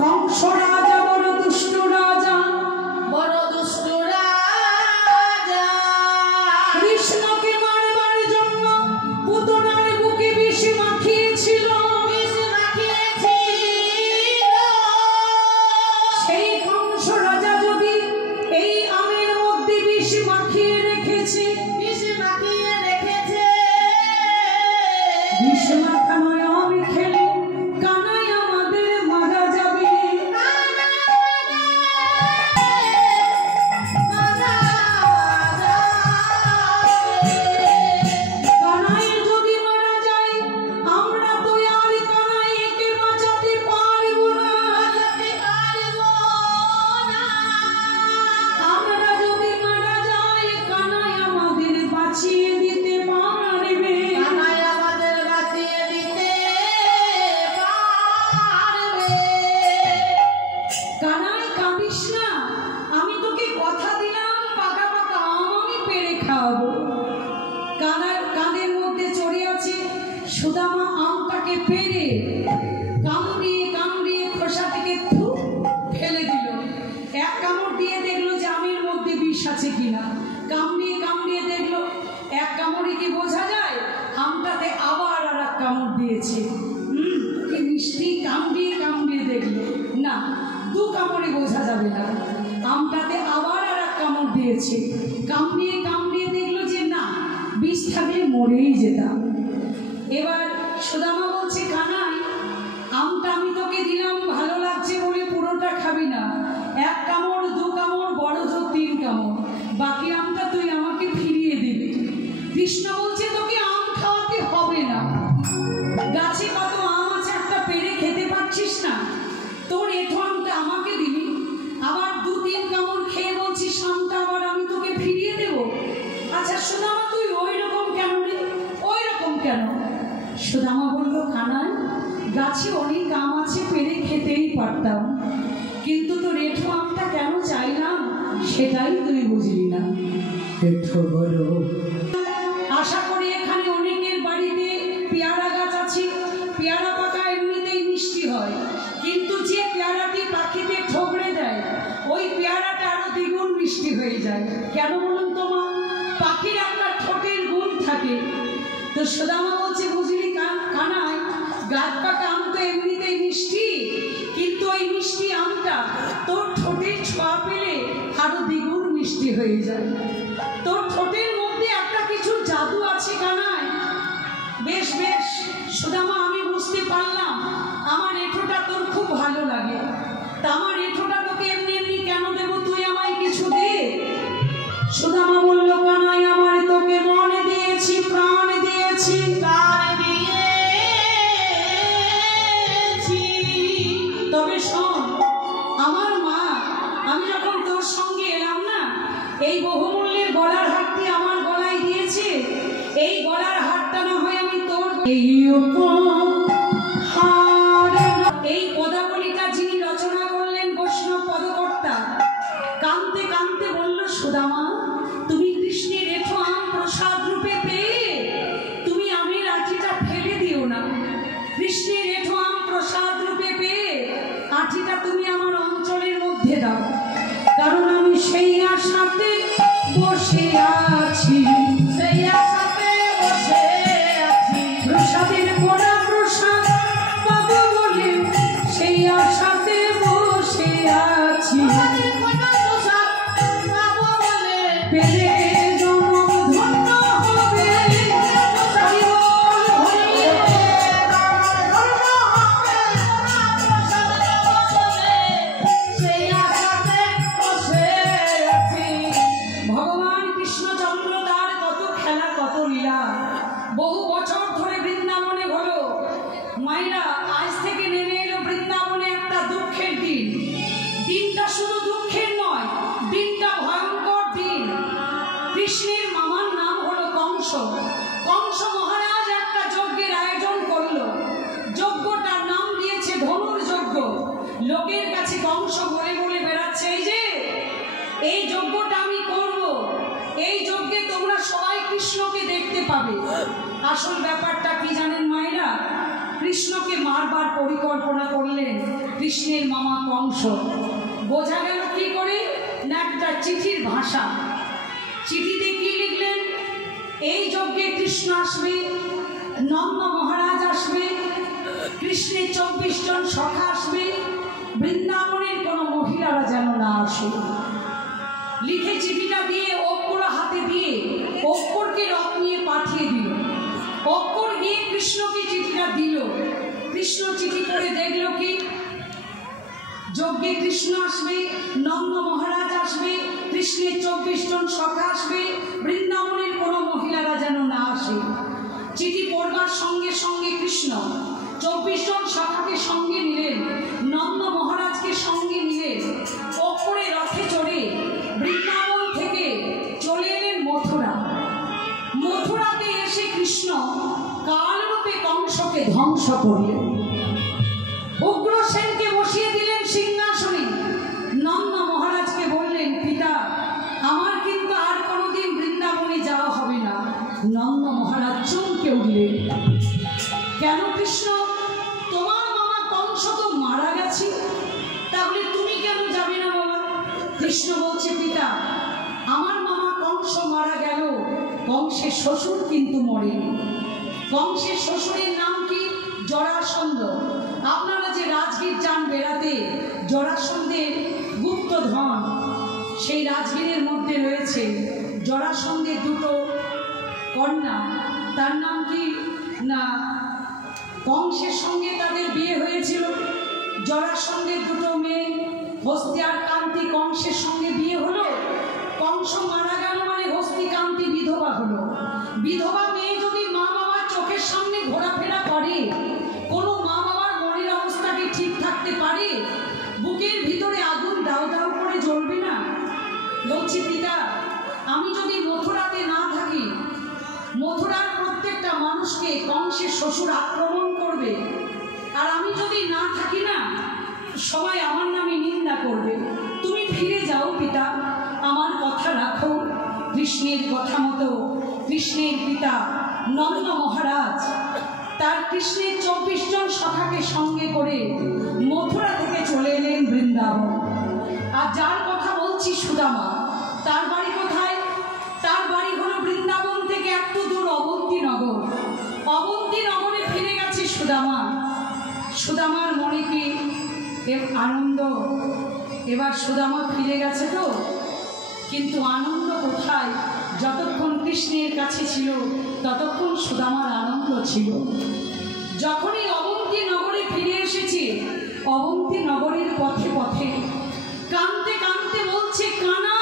কংস রাজা বড় দুষ্ট রাজা কৃষ্ণকে মারবার জন্য পুতনার বুকে বিষ মাখিয়েছিল সেই কংস রাজা যদি এই আমের মধ্যে বিষ মাখিয়ে রেখেছে বিষ মাখানো আম খেলে কানাই আমাদের মারা যাবে কানাই যদি মারা যায় আমরা তো আর কানাইকে বাঁচাতে পারবো না আমরা যদি মারা যাই কানাই আমাদের বাঁচিয়ে দিতে পারবে কানাই কাঁদিস না আমি তোকে কথা দিলাম পাকা পাকা আম আমি পেরে খাওয়াবো কাঁধের মধ্যে চড়ে আছে সুদামা আমটাকে পেরে কামড়িয়ে কামড়িয়ে খোসা থেকে ফেলে দিল এক কামড় দিয়ে দেখলো যে আমের মধ্যে বিষ আছে কিনা কামড়িয়ে কামড়িয়ে দেখলো এক কামড়ে কি বোঝা যায় আমটাতে আবার আর এক কামড় দিয়েছে কি মিষ্টি কামড়িয়ে কামড়িয়ে দেখলো না দু কামড়ে বোঝা যাবে না আমটাতে আবার আর এক কামড় দিয়েছে কামড়িয়ে কামড়িয়ে দেখলো যে না বিষ থাকলে মরেই যেতাম এবার সুদামা বলছে কানাই আমটা আমি তোকে দিলাম ভালো লাগছে বলে পুরোটা খাবি না এক কামড় দু কামড় বড় জোর 3 কামড় বাকি আমটা তুই আমাকে ফিরিয়ে দিবি কৃষ্ণ বলছে তোকে আম খাওয়াতে হবে না না, তোর এঁঠো আমটা আমাকে দিবি, আবার 2-3 কামড় খেয়ে বলছিস আমটা আবার আমি তোকে ফিরিয়ে দেব। আচ্ছা সুদামা, তুই ওই রকম কেন রে, ওই রকম কেন? সুদামা বলল, কানাই, গাছে অনেক আম আছে, পেরে খেতেই পারতাম, কিন্তু তোর এঁঠো আমটা কেন চাইলাম সেটাই তুই বুঝলি না। এঁঠো বলো, আশা করি এখানে অনেকের বাড়িতে পেয়ারা গাছ আছে। পেয়ারা পাকা এমনিতেই মিষ্টি হয়, কিন্তু যে পেয়ারাটি পাখিতে ঠোকরে দেয় ওই পেয়ারাটা আরো দ্বিগুণ মিষ্টি হয়ে যায়। কেন বলুন তো মা? পাখির একটা ঠোঁটের গুণ থাকে। তো সুদামা বলছে, বুঝলি কানাই, গাছ পাকা আম তো এমনিতেই মিষ্টি, কিন্তু ওই মিষ্টি আমটা তোর ঠোঁটের ছোঁয়া পেলে আরো দ্বিগুণ মিষ্টি হয়ে যায়। তোর ঠোঁটের মধ্যে একটা কিছু জাদু আছে কানাই। বেশ বেশ সুদামা, আমি বুঝতে পারলাম আমার এঁঠোটা তোর খুব ভালো লাগে, তা আমার এঁঠোটা তোকে এমনি এমনি কেন দেবো, তুই আমায় কিছু দে। সুদামা বলল, কানাই, আমার তোকে মন দিয়েছি, প্রাণ দিয়েছি, তবে শোন, আমার মা, আমি যখন তোর সঙ্গে এলাম না, এই বহুমূল্যের গলার হারটি আমার গলায় দিয়েছে। এই গলার হারটা না হয় আমি তোর, এই পদাবলিটা যিনি রচনা করলেন বৈষ্ণব পদকর্তা, কাঁদতে কাঁদতে বলল, সুদামা, তুমি কৃষ্ণের এঁঠো আম প্রসাদ রূপে পেয়ে তুমি আমের আঁটিটা ফেলে দিও না। কৃষ্ণের এঁঠো আম প্রসাদ রূপে পেয়ে আঁটিটা তুমি আমার অঞ্চলের মধ্যে দাও, কারণ আমি সেই আশাতে বসে আছি, সেই আশাতে বসে আছি, প্রসাদের পোড়া প্রসাদ পাবো বলে সেই আশাতে বসে আছি, পেলে জনম ধন্য হবে, ভগবান কৃষ্ণচন্দ্র তার কত খেলা, কত লীলা। বহু বছর ধরে বৃন্দাবনে হলো মায়েরা, আজ থেকে নেমে এলো বৃন্দাবনে একটা দুঃখের দিন। দিনটা শুধু দুঃখের নয়, দিনটা ভয়ঙ্কর দিন। কৃষ্ণের মামার নাম হলো কংস। কংস মহারাজ একটা যজ্ঞের আয়োজন করলো। যজ্ঞটার নাম দিয়েছে ধনুর যজ্ঞ। লোকের কাছে কংস বলে বলে বেড়াচ্ছে, এই যে এই যজ্ঞটা আমি করব, এই যজ্ঞে তোমরা সবাই কৃষ্ণকে দেখতে পাবে। আসল ব্যাপারটা কি জানেন মায়েরা? কৃষ্ণকে মারবার পরিকল্পনা করলেন কৃষ্ণের মামা কংস। বোঝা গেল কি করে না, একটা চিঠির ভাষা। চিঠিতে কি লিখলেন? এই যজ্ঞে কৃষ্ণ আসবে, নন্দ মহারাজ আসবে, কৃষ্ণের 24 জন সখা আসবে, বৃন্দাবনের কোনো মহিলারা যেন না আসে। লিখে চিঠিটা দিয়ে অক্ষর হাতে দিয়ে অক্ষরকে রথ নিয়ে পাঠিয়ে দিল। অক্ষর গিয়ে কৃষ্ণকে চিঠিটা দিল। কৃষ্ণ চিঠি করে দেখল কি, যজ্ঞে কৃষ্ণ আসবে, নন্দ মহারাজ আসবে, কৃষ্ণের 24 জন সখা আসবে, বৃন্দাবনের কোনো মহিলারা যেন না আসে। চিঠি পড়বার সঙ্গে সঙ্গে কৃষ্ণ 24 জন সখাকে সঙ্গে নিলেন, নন্দ মহারাজকে সঙ্গে নিলেন, অক্ষরে রথে চড়ে বৃন্দাবন থেকে চলে এলেন মথুরা। মথুরাতে এসে কৃষ্ণ কালরূপে কংসকে ধ্বংস করলেন। উগ্রসেনকে বসিয়ে দিলেন সিংহাসনে। নন্দ মহারাজকে বললেন, পিতা, আমার কিন্তু আর কোনোদিন বৃন্দাবনে যাওয়া হবে না। নন্দ মহারাজ চমকে উঠলেন, কেন কৃষ্ণ? তোমার মামা কংস তো মারা গেছে, তাহলে তুমি কেন যাবে না বাবা? কৃষ্ণ বলছে, পিতা, আমার মামা কংস মারা গেল, কংসের শ্বশুর কিন্তু মরেনি। কংসের শ্বশুরের নাম কি? জরাসন্ধ। আপনারা যে রাজগীর যান বেড়াতে, জরাসন্ধের গুপ্তধন সেই রাজগীরের মধ্যে রয়েছে। জরাসন্ধের দুটো কন্যা, তার নাম কি না, কংসের সঙ্গে তাদের বিয়ে হয়েছিল। জরাসন্ধের দুটো মেয়ে হস্তি আর কান্তি কংসের সঙ্গে বিয়ে হলো। কংস মারা গেল মানে হস্তি কান্তি বিধবা হলো। বিধবা মেয়ে যদি মা বাবার চোখের সামনে ঘোরাফেরা করে, কোনো মা বাবার মনের অবস্থা কি ঠিক থাকতে কংসের শ্বশুর আক্রমণ করবে, আর আমি যদি না থাকি না, সবাই আমার নামে নিন্দা করবে। তুমি ফিরে যাও পিতা, আমার কথা রাখো। কৃষ্ণের কথা মতো কৃষ্ণের পিতা নন্দ মহারাজ তার কৃষ্ণের 24 জন সখাকে সঙ্গে করে মথুরা থেকে চলে এলেন বৃন্দাবন। আর যার কথা বলছি সুদামা, তার বাড়ি কোথায়? তার বাড়ি হলো বৃন্দাবন থেকে একটু দূর অবন্তীনগর। অবন্তীনগরে ফিরে গেছে সুদামা। সুদামার মনে কি আনন্দ, এবার সুদামা ফিরে গেছে তো, কিন্তু আনন্দ কোথায়? যতক্ষণ কৃষ্ণের কাছে ছিল ততক্ষণ সুদামার আনন্দ ছিল। যখনই অবন্তী নগরে ফিরে এসেছে, অবন্তী নগরের পথে পথে কাঁদতে কাঁদতে বলছে, কানা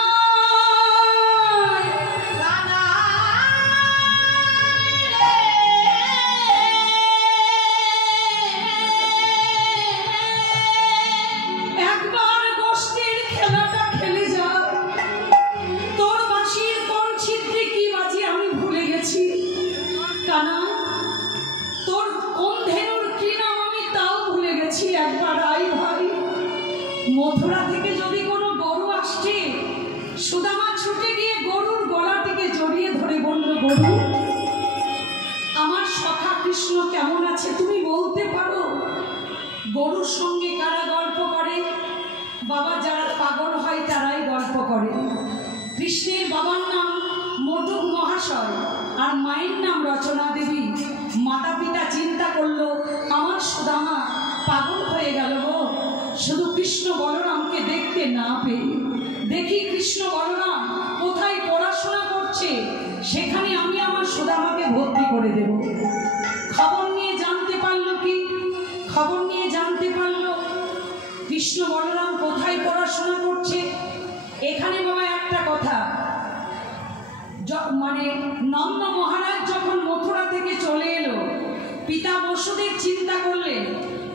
মথুরা থেকে যদি কোনো গরু আসছে, সুদামা ছুটে গিয়ে গরুর গলাটিকে জড়িয়ে ধরে বলল, গরু, আমার সখা কৃষ্ণ কেমন আছে তুমি বলতে পারো? গরুর সঙ্গে কারা গল্প করে? বাবা, যারা পাগল হয় তারাই গল্প করে। কৃষ্ণের বাবার নাম মটুক মহাশয় আর মায়ের নাম রচনা দেবী। মাতা পিতা চিন্তা করলো, আমার সুদামা পাগল হয়ে গেল গো, শুধু কৃষ্ণ বলরামকে দেখতে না পেয়ে। দেখি কৃষ্ণ বলরাম কোথায় পড়াশোনা করছে, সেখানে আমি আমার সুদামাকে ভর্তি করে দেব। খবর নিয়ে জানতে পারলো কি? খবর নিয়ে জানতে পারলো কৃষ্ণ বলরাম কোথায় পড়াশোনা করছে। এখানে বাবা একটা কথা, মানে নন্দ মহারাজ যখন মথুরা থেকে চলে এলো, পিতা বসুদেব চিন্তা করলেন,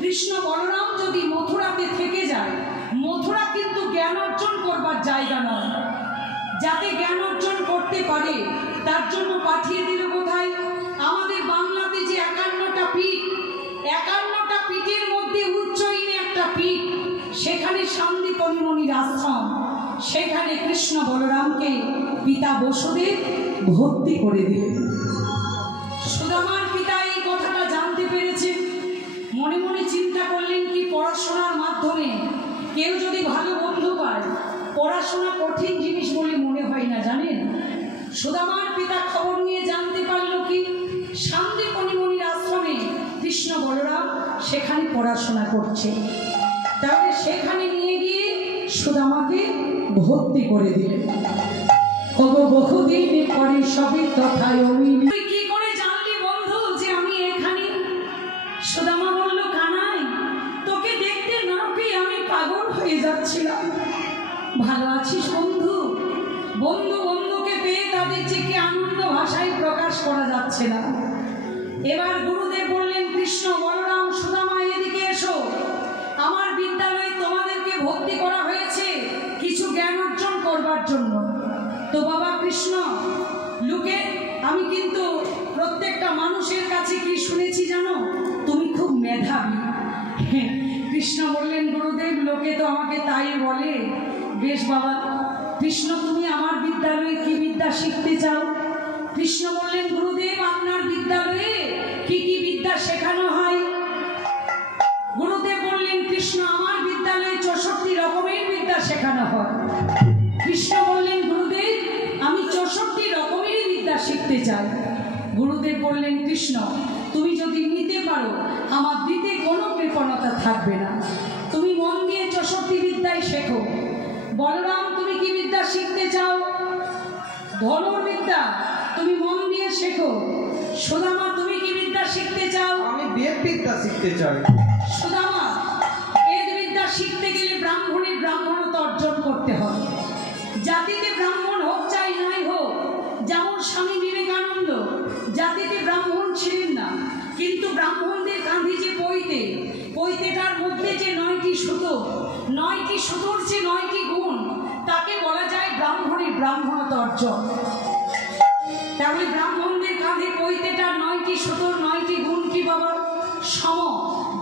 কৃষ্ণ বলরাম যদি মথুরাতে থেকে যায়, মথুরা কিন্তু জ্ঞান অর্জন করবার জায়গা নয়। যাতে জ্ঞান অর্জন করতে পারে তার জন্য পাঠিয়ে দিল কোথায়? আমাদের বাংলাতে যে 51টা পীঠ, 51টা পীঠের মধ্যে উজ্জয়িনী একটা পীঠ, সেখানে সন্দীপনী মুনির আশ্রম। সেখানে কৃষ্ণ বলরামকে পিতা বসুদেব ভর্তি করে দিলেন। সুদামার পিতা এই কথাটা জানতে পেরেছে, মনে মনে চিন্তা করলেন, কি পড়াশোনার মাধ্যমে কেউ যদি ভালো বন্ধু পায়, পড়াশোনা কঠিন জিনিস বলে মনে হয় না, জানেন? সুদামার পিতা খবর নিয়ে জানতে পারলো কি, সন্দীপনী মুনির আশ্রমে কৃষ্ণ বলরাম সেখানে পড়াশোনা করছে। তাহলে সেখানে নিয়ে গিয়ে সুদামাকে ভর্তি করে দিলেন। বহুদিন পরে সবই তথায় অমিল। তুই কি করে জানলি বন্ধু যে আমি এখানে? সুদামা বলল, কানাই, তোকে দেখতে না পেয়ে আমি পাগল হয়ে যাচ্ছিলাম। ভালো আছিস বন্ধু? বন্ধু বন্ধুকে পেয়ে তাদের যে কি আনন্দ ভাষায় প্রকাশ করা যাচ্ছে না। এবার গুরুদেব বললেন, কৃষ্ণ বলরাম সুদামা এদিকে এসো, আমার বিদ্যালয়ে তোমাদেরকে ভর্তি করা হয়েছে কিছু জ্ঞান অর্জন করবার জন্য। তো বাবা কৃষ্ণ, লোকে আমি কিন্তু প্রত্যেকটা মানুষের কাছে কি শুনেছি জানো? তুমি খুব মেধাবী। কৃষ্ণ বললেন, গুরুদেব, লোকে তো আমাকে তাই বলে। বেশ বাবা, কৃষ্ণ তুমি আমার বিদ্যালয়ে কি বিদ্যা শিখতে চাও? কৃষ্ণ বললেন, গুরুদেব, আপনার বিদ্যালয়ে কি কি বিদ্যা শেখানো হয়? গুরুদেব বললেন, কৃষ্ণ আমার বিদ্যালয়ে 64 রকমের বিদ্যা শেখানো হয়। কৃষ্ণ বললেন, গুরুদেব, আমি 64 রকমেরই বিদ্যা শিখতে চাই। গুরুদেব বললেন, কৃষ্ণ তুমি যদি নিতে পারো, আমার দিতে কোনো কৃপণতা থাকবে না। তুমি মন দিয়ে 64 বিদ্যাই শেখো। বলরাম, তুমি কি বিদ্যা শিখতে চাও? ধনুর্বিদ্যা তুমি মন দিয়ে শেখো। সুদামা, তুমি কি বিদ্যা শিখতে চাও? আমি বেদ বিদ্যা শিখতে চাই। সুদামা, বেদ বিদ্যা শিখতে গেলে ব্রাহ্মণের ব্রাহ্মণত্ব অর্জন করতে হবে। জাতিতে ব্রাহ্মণ হোক চাই নাই হোক, যেমন স্বামী বিবেকানন্দ জাতিতে ব্রাহ্মণ ছিলেন না, কিন্তু ব্রাহ্মণদের কাঁধে যে পৈতেটার মধ্যে যে 9টি সুতো, 9টি সুতোর যে 9টি গুণ, তাকে বলা যায় ব্রাহ্মণের ব্রাহ্মণত্ব অর্জন। তাহলে ব্রাহ্মণদের কাঁধে বইতে তার 9টি সুতোর 9টি গুণ কি বাবা? সম,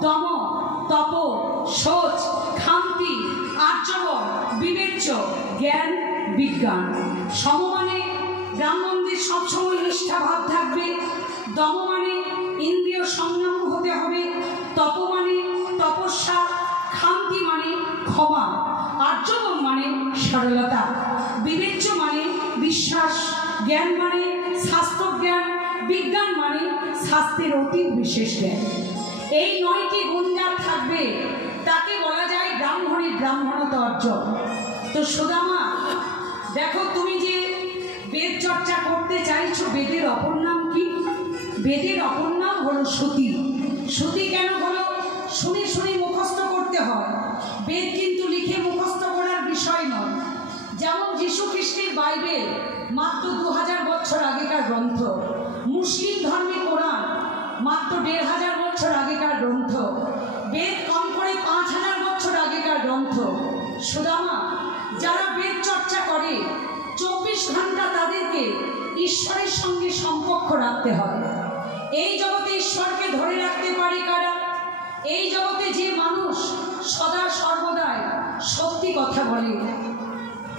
দম, তপ, শোচ, ক্ষান্তি, আর্যবর, বিবেচ্য, জ্ঞান, বিজ্ঞান। সম মানে ব্রাহ্মণদের সবসময় নিষ্ঠা ভাব থাকবে, দম মানে ইন্দ্রিয় সংযম হতে হবে, তপ মানে তপস্যা, ক্ষান্তি মানে ক্ষমা, আর্যবর মানে সরলতা, বিবেচ্য মানে বিশ্বাস, জ্ঞান মানে শাস্ত্রজ্ঞান, বিজ্ঞান মানে শাস্ত্রের অতি বিশেষ জ্ঞান। এই 9টি গুণ যার থাকবে তাকে বলা যায় ব্রাহ্মণের ব্রাহ্মণতা অর্জন। তো সুদামা, দেখো তুমি যে বেদ চর্চা করতে চাইছো, বেদের অপর নাম কি? বেদের অপর নাম হলো শ্রুতি। শ্রুতি কেন হলো? শুনে শুনে মুখস্থ করতে হয়। বেদ কিন্তু লিখে মুখস্থ করার বিষয় নয়। যেমন যীশু খ্রিস্টের বাইবেল মাত্র 2000 বছর আগেকার গ্রন্থ, মুসলিম ধর্মে কোরআন মাত্র 1500 বছর আগেকার গ্রন্থ, বেদ কম করে 5000 বছর আগেকার গ্রন্থ। সুদামা, যারা বেদ চর্চা করে 24 ঘন্টা তাদেরকে ঈশ্বরের সঙ্গে সম্পর্ক রাখতে হয়। এই জগতে ঈশ্বরকে ধরে রাখতে পারে কারা? এই জগতে যে মানুষ সদা সর্বদাই সত্যি কথা বলে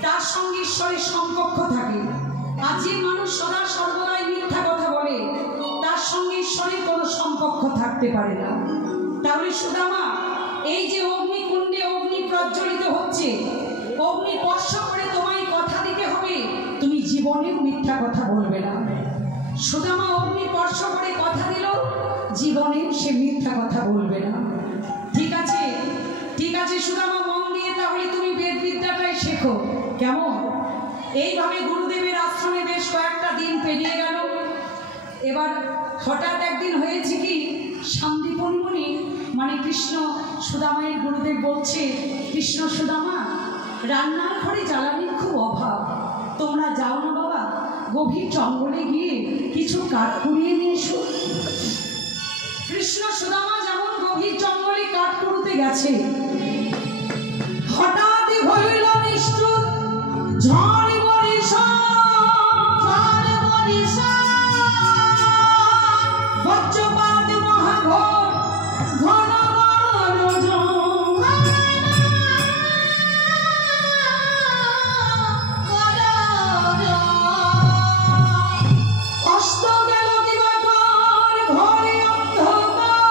তার সঙ্গে ঈশ্বরের সম্পর্ক থাকে, আর যে মানুষ সদা সর্বদাই মিথ্যা কথা বলে তার সঙ্গে ঈশ্বরের কোনো সম্পর্ক থাকতে পারে না। তাহলে সুদামা, এই যে অগ্নিকুণ্ডে অগ্নি প্রজ্বলিত হচ্ছে, অগ্নি স্পর্শ করে তোমায় কথা দিতে হবে তুমি জীবনেও মিথ্যা কথা বলবে না। সুদামা অগ্নি স্পর্শ করে কথা দিল, জীবনেও সে মিথ্যা কথা বলবে না। ঠিক আছে, ঠিক আছে সুদামা, মন দিয়ে তাহলে তুমি বেদ বিদ্যাটাই শেখো। কেমন? এইভাবে গুরুদেবের আশ্রমে বেশ কয়েকটা দিন পেরিয়ে গেল। এবার হঠাৎ একদিন হয়েছে কি, শান্তিপূর্ণমণি মানে কৃষ্ণ সুদামায়ের গুরুদেব বলছে, কৃষ্ণ সুদামা, রান্নার ঘরে জ্বালানির খুব অভাব, তোমরা যাও না বাবা, গভীর জঙ্গলে গিয়ে কিছু কাঠ কুড়িয়ে নিয়ে এসো। কৃষ্ণ সুদামা যেমন গভীর জঙ্গলে কাঠ কুড়োতে গেছে, হঠাৎ হইল নিষ্ঠুর ঝড় বর্ষা, বজ্রপাত মহাঘোর, ঘন অস্ত গেল দিবাকর, ঘরে অন্ধকার,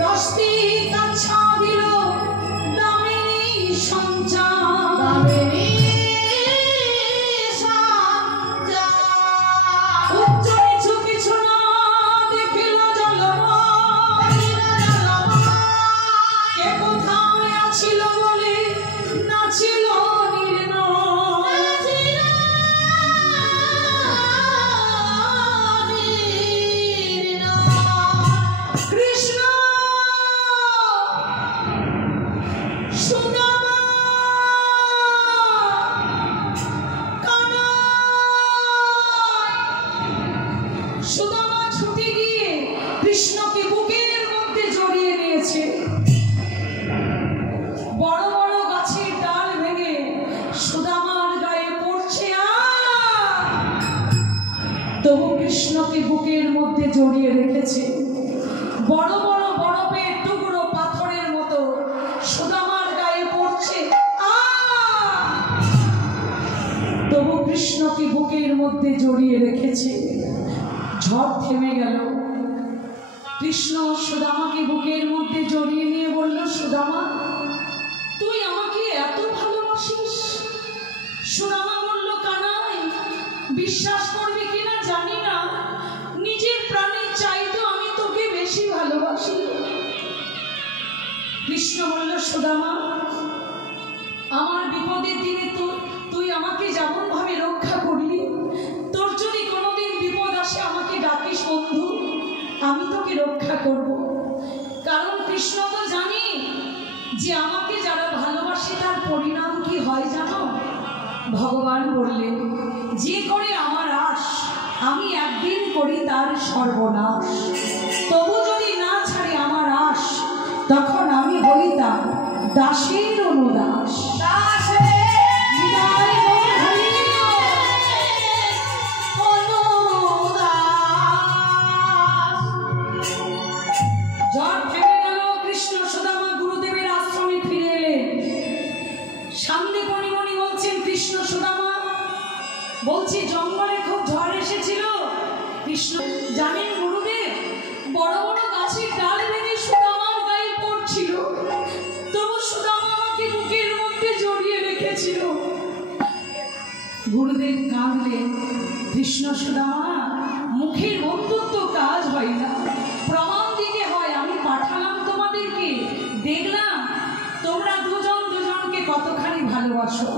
10টি কাছা দিল দামিনী সঞ্চার, উচ্চ নিচু কিছু না দেখিল জলময়, কে কোথায় আছিল বলে নাছিল নির্ণয়। কৃষ্ণ সুদামা সুদামা ছুটে গিয়ে কৃষ্ণকে বুকের মধ্যে জড়িয়ে নিয়েছে। বড় বড় গাছের ডাল ভেঙে সুদামার গায়ে পড়ছে, তবু কৃষ্ণকে বুকের মধ্যে জড়িয়ে রেখেছে। বড় বড় বরফের টুকরো পাথরের মতো সুদামার গায়ে পড়ছে, তবু কৃষ্ণকে বুকের মধ্যে জড়িয়ে রেখেছে। ঝড় থেমে গেল। কৃষ্ণ সুদামাকে বুকের মধ্যে জড়িয়ে নিয়ে বলল, সুদামা, তুই আমাকে এত ভালোবাসিস? সুদামা বলল, কানাই, বিশ্বাস করবি কিনা জানি না, নিজের প্রাণের চাইতে আমি তোকে বেশি ভালোবাসি। কৃষ্ণ বলল, সুদামা, আমার বিপদের দিনে তুই আমাকে যেমন ভাবে রক্ষা করলি, তোর যদি কোনোদিন বিপদ আসে আমাকে ডাকিস বন্ধু, আমি তোকে রক্ষা করব। কারণ কৃষ্ণ তো জানি যে আমাকে যারা ভালোবাসে তার পরিণাম কি হয় জানো? ভগবান বললেন, যে করে আমার আশ আমি একদিন করি তার সর্বনাশ, তবু যদি না ছাড়ে আমার আশ তখন আমি হই তার দাসের অনুদাস। গুরুদেব কাঁদলেন, কৃষ্ণ সুদামা, মুখের বন্ধুত্ব কাজ হয় না, প্রমাণ দিতে হয়। আমি পাঠালাম তোমাদেরকে, দেখলাম তোমরা দুজন দুজনকে কতখানি ভালোবাসো।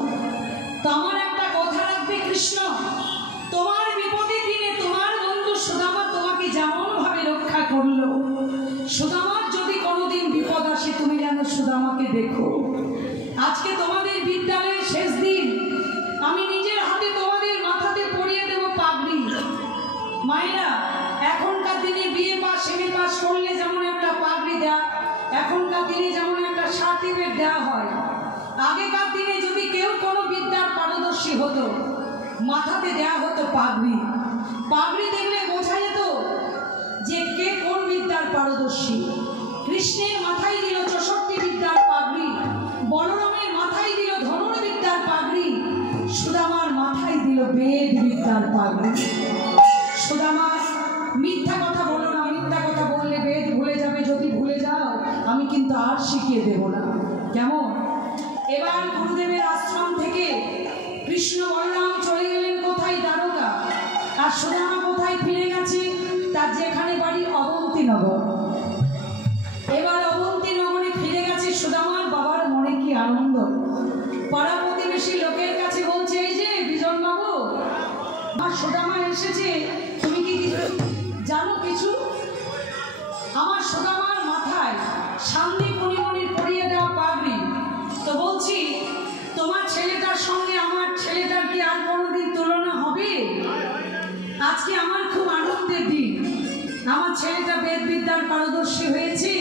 তো আমার একটা কথা রাখবে কৃষ্ণ, তোমার বিপদের দিনে তোমার বন্ধু সুদামা তোমাকে যেমন ভাবে রক্ষা করলো, সুদামার যদি কোনোদিন বিপদ আসে তুমি যেন সুদামাকে দেখো। আজকে তোমাদের বিদ্যালয়ের শেষ দিন, আমি নিজের হাতে তোমাদের মাথাতে পরিয়ে দেব পাগড়ি। মায়েরা, এখনকার দিনে বিএ পাস এমএ পাস করলে যেমন একটা পাগড়ি দেয়া, এখনকার দিনে যেমন একটা সার্টিফিকেট দেওয়া হয়, আগেকার দিনে যদি কেউ কোনো বিদ্যার পারদর্শী হতো মাথাতে দেয়া হতো পাগড়ি। পাগড়ি দেখলে বোঝা যেত যে কে কোন বিদ্যার পারদর্শী। কৃষ্ণের মাথায় দিল 64 বিদ্যার পাগড়ি, বলরামের মাথায় দিল ধনুর্বিদ্যার পাগড়ি, সুদামার মাথায় দিল বেদ বিদ্যার পাগড়ি। সুদামা, মিথ্যা কথা বলো না, মিথ্যা কথা বললে বেদ ভুলে যাবে, যদি ভুলে যাও আমি কিন্তু আর শিখিয়ে দেব না, কেমন? এবার গুরুদেবের আশ্রম থেকে কৃষ্ণ বলরাম চলে গেলেন কোথায়? দ্বারকা। আর সুদামা কোথায় ফিরে গেছে? তার যেখানে বাড়ি অবন্তীনগর। এবার অবন্তীনগরে ফিরে গেছে সুদামার বাবার মনে কি আনন্দ। পাড়া প্রতিবেশী লোকের কাছে বলছে, এই যে বিজন বাবু, আমার সুদামা এসেছে, তুমি কি কিছু জানো? কিছু? আমার সুদামার মাথায় সামনে পরিমণির পরিয়ে দেওয়া পাগড়ি। তো বলছি, তোমার ছেলেটার সঙ্গে আমার ছেলেটার কি আর কোনোদিন তুলনা হবে? আজকে আমার খুব আনন্দের দিন, আমার ছেলেটা বেদ বিদ্যার পারদর্শী হয়েছে।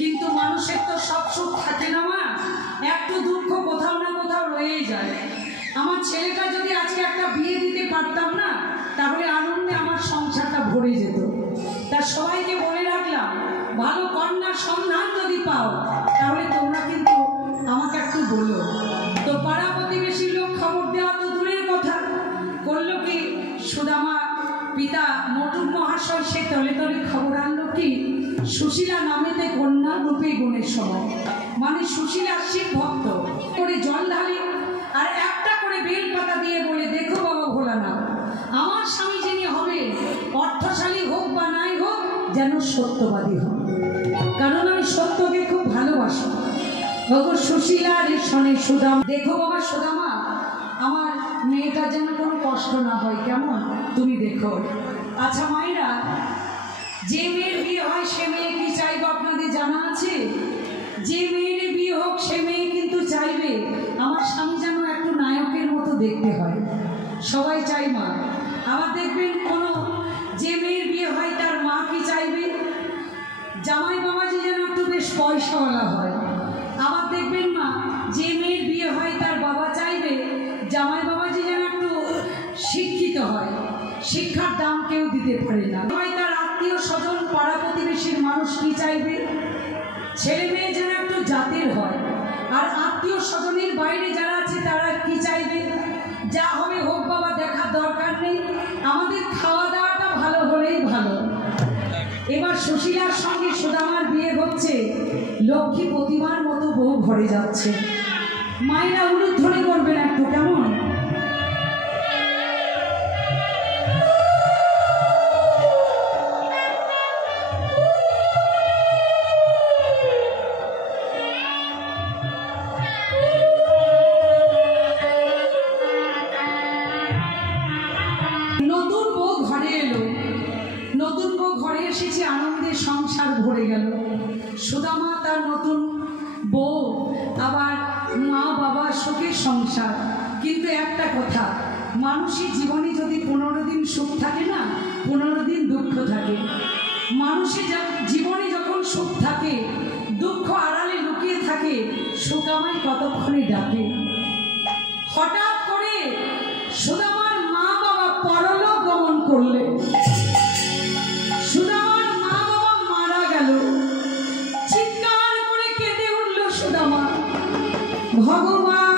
কিন্তু মানুষের তো সব সুখ থাকে না মা, একটু দুঃখ কোথাও না কোথাও রয়েই যায়। আমার ছেলেটা যদি আজকে একটা বিয়ে দিতে পারতাম না, তাহলে আনন্দে আমার সংসারটা ভরে যেত। তা সবাইকে বলে রাখলাম, ভালো কন্যার সন্ধান যদি পাও তাহলে তোমরা কিন্তু আমাকে একটু বলো। তো পাড়া প্রতিবেশীর লোক খবর দেওয়া তো দূরের কথা, করলো কি, সুদামা পিতা মটুক মহাশয় সে তলে তলে খবর আনলো কি, সুশীলা নামেতে কন্যা রূপে গুণের সময়, মানে সুশীলার শিব ভক্ত করে জল ঢালে আর একটা করে বেল পাতা দিয়ে বলে, দেখো বাবা ভোলানাথ, আমার স্বামী যিনি হবে অর্থশালী হোক বা নাই হোক, যেন সত্যবাদী হোক, কারণ আমি সত্যকে খুব ভালোবাসি। ভগর সুশীলার শনে সুদাম, দেখো বাবা সুদামা, আমার মেয়েটার যেন কোনো কষ্ট না হয়, কেমন? তুমি দেখো। আচ্ছা মায়েরা, যে মেয়ের বিয়ে হয় সে মেয়ে কি চাইবে আপনাদের জানা আছে? যে মেয়ের বিয়ে হোক সে মেয়ে কিন্তু চাইবে আমার স্বামী যেন একটু নায়কের মতো দেখতে হয়, সবাই চাই মা। আবার দেখবেন কোনো যে মেয়ের বিয়ে হয় তার মা কি চাইবে? জামাই বাবাজি যেন একটু বেশ পয়সাওয়ালা হয়। আবার দেখবেন মা, যে মেয়ের বিয়ে হয় তার বাবা চাইবে জামাই বাবাজি যেন একটু শিক্ষিত হয়, শিক্ষার দাম কেউ দিতে পারে না। হয় তার আত্মীয় স্বজন পাড়া প্রতিবেশীর মানুষ কি চাইবে? ছেলে মেয়ে যেন একটু জাতের হয়। আর আত্মীয় স্বজনের বাইরে যারা আছে তারা কি চাইবে? যা হবে হোক বাবা, দেখার দরকার নেই, আমাদের খাওয়া দাওয়াটা ভালো হলেই ভালো। এবার সুশীলার সঙ্গে সুদামার বিয়ে হচ্ছে, লক্ষ্মী প্রতিমার মতো বউ ঘরে যাচ্ছে। মায়েরা উলুধ্বনি করবেন একটু, কেমন? নতুন বউ ঘরে এলো, নতুন বউ ঘরে এসেছে, আনন্দে সংসার ভরে গেল। সুদামা তার নতুন বউ, আবার মা বাবা, সুখের সংসার। কিন্তু একটা কথা, মানুষের জীবনে যদি 15 দিন সুখ থাকে না, 15 দিন দুঃখ থাকে। মানুষের জীবনে যখন সুখ থাকে, দুঃখ আড়ালে লুকিয়ে থাকে, সুখ আমায় কতক্ষণে ডাকে। হঠাৎ করে সুদামার মা বাবা পরলোক গমন করলে, সুদামার মা বাবা মারা গেল। চিৎকার করে কেঁদে উঠল সুদামা, ভগবান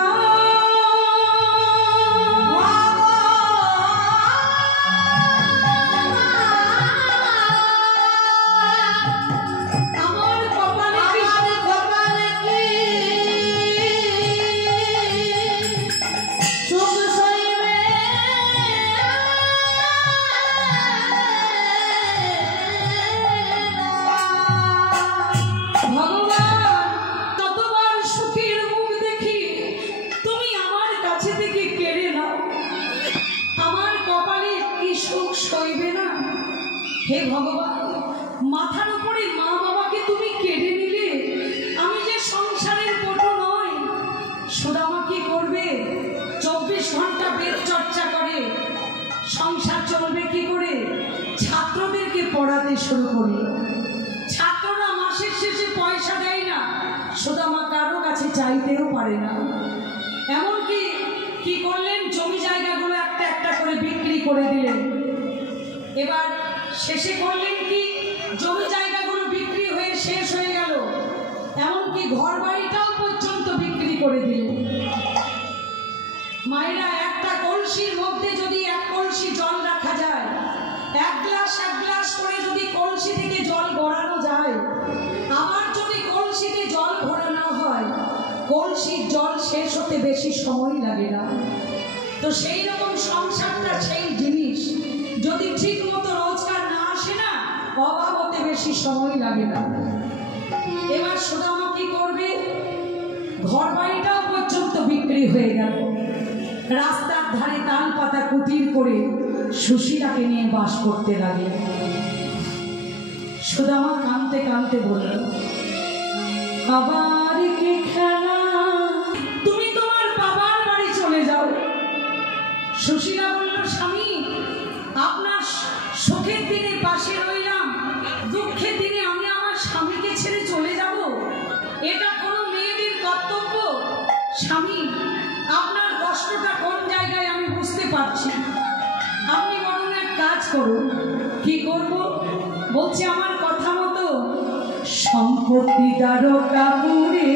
মাথার উপরে মা বাবাকে তুমি কেড়ে নিলে, আমি যে সংসারের পটু নই। সুদামা কি করবে? 24 ঘন্টা বেদ চর্চা করে, সংসার চলবে কি করে? ছাত্রদেরকে পড়াতে শুরু করল। ছাত্ররা মাসের শেষে পয়সা দেয় না, সুদামা কারো কাছে চাইতেও পারে না। এমনকি কি করলেন, জমি জায়গাগুলো একটা একটা করে বিক্রি করে দিলেন। এবার শেষে করলেন কি, জমি জায়গাগুলো বিক্রি হয়ে শেষ হয়ে গেল, এমনকি ঘর বাড়িটাও পর্যন্ত বিক্রি করে দিলেন। মায়েরা, একটা কলসির মধ্যে যদি 1 কলসি জল রাখা যায়, 1 গ্লাস করে যদি কলসি থেকে জল গড়ানো যায়, আবার যদি কলসিতে জল ভরানো হয়, কলসির জল শেষ হতে বেশি সময় লাগে না। তো সেই রকম সংসারটা সেই জিনিস, যদি ঠিক মতো রোজগার না আসে না, অভাব হতে বেশি সময় লাগে না। এবার সুদামা কি করবে? ঘর বাড়িটাও পর্যন্ত বিক্রি হয়ে গেল। রাস্তার ধারে তাল পাতা কুটির করে সুশীলাকে নিয়ে বাস করতে লাগলো। সুদামা কাঁদতে কাঁদতে বলল, আবার কি খেলা, তুমি তোমার বাবার বাড়ি চলে যাও। সুশীলা বলল, স্বামী, আপনার সুখের দিনে পাশে রইলাম, দুঃখের দিনে আমি আমার স্বামীকে ছেড়ে চলে যাব? এটা কোনো মেয়েদের কর্তব্য? স্বামী, আপনার কষ্টটা কোন জায়গায় আমি বুঝতে পারছি। আপনি বরং এক কাজ করুন। কি করব? বলছে, আমার কথা মতো সম্পত্তি দ্বারকা পুরে,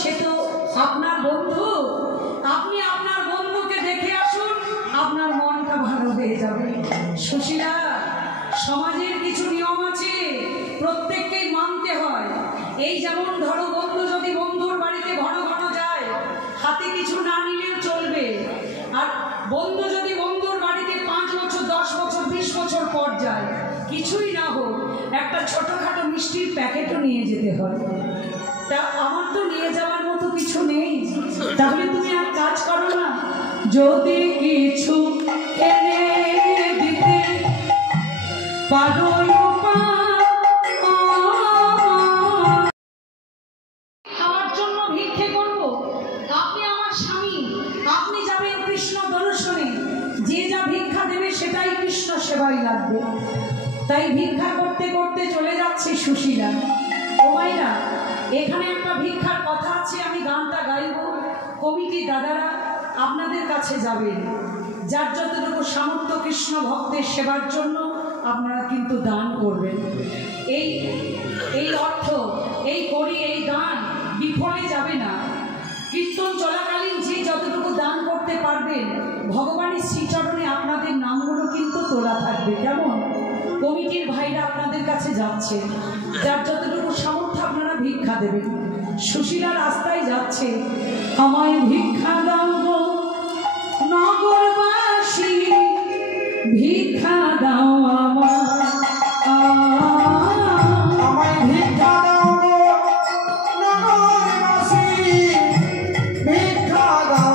সে তো আপনার বন্ধু, আপনি আপনার বন্ধুকে দেখে আসুন, আপনার মনটা ভালো হয়ে যাবে। সুশীলা, সমাজের কিছু নিয়ম আছে, প্রত্যেককেই মানতে হয়। এই যেমন ধরো, বন্ধু যদি বন্ধুর বাড়িতে ঘন ঘন যায়, হাতে কিছু না নিলেও চলবে। আর বন্ধু যদি বন্ধুর বাড়িতে 5 বছর, 10 বছর, 20 বছর পর যায়, কিছুই না হোক, একটা ছোটখাটো মিষ্টির প্যাকেটও নিয়ে যেতে হয়। তা আমার তো নিয়ে যাওয়ার মতো কিছু নেই। তাহলে তুমি আর কাজ করো না, যদি কিছু এনে দিতে পারো, খাওয়ার জন্য ভিক্ষে করব। আপনি আমার স্বামী, আপনি যাবেন কৃষ্ণ দর্শনে, যে যা ভিক্ষা দেবে সেটাই কৃষ্ণ সেবাই লাগবে। তাই ভিক্ষা করতে করতে চলে যাচ্ছে সুশীলা। ও মাইরা, এখানে একটা ভিক্ষার কথা আছে, আমি গানটা গাইব। কমিটি দাদারা আপনাদের কাছে যাবেন, যার যতটুকু সামর্থ্য কৃষ্ণ ভক্তের সেবার জন্য আপনারা কিন্তু দান করবেন। এই অর্থ, এই করি, এই দান বিফলে যাবে না। কীর্তন চলাকালীন যে যতটুকু দান করতে পারবেন, ভগবানের শ্রীচরণে আপনাদের নামগুলো কিন্তু তোলা থাকবে। কেমন? কমিটির ভাইরা আপনাদের কাছে যাচ্ছে, যার যতটুকু সামর্থ্য আপনারা ভিক্ষা দেবেন। সুশীলা রাস্তায় যাচ্ছে, আমায় ভিক্ষা দাও গো নগরবাসী, ভিক্ষা দাও আমায় ভিক্ষা দাও গো নগরবাসী, ভিক্ষা দাও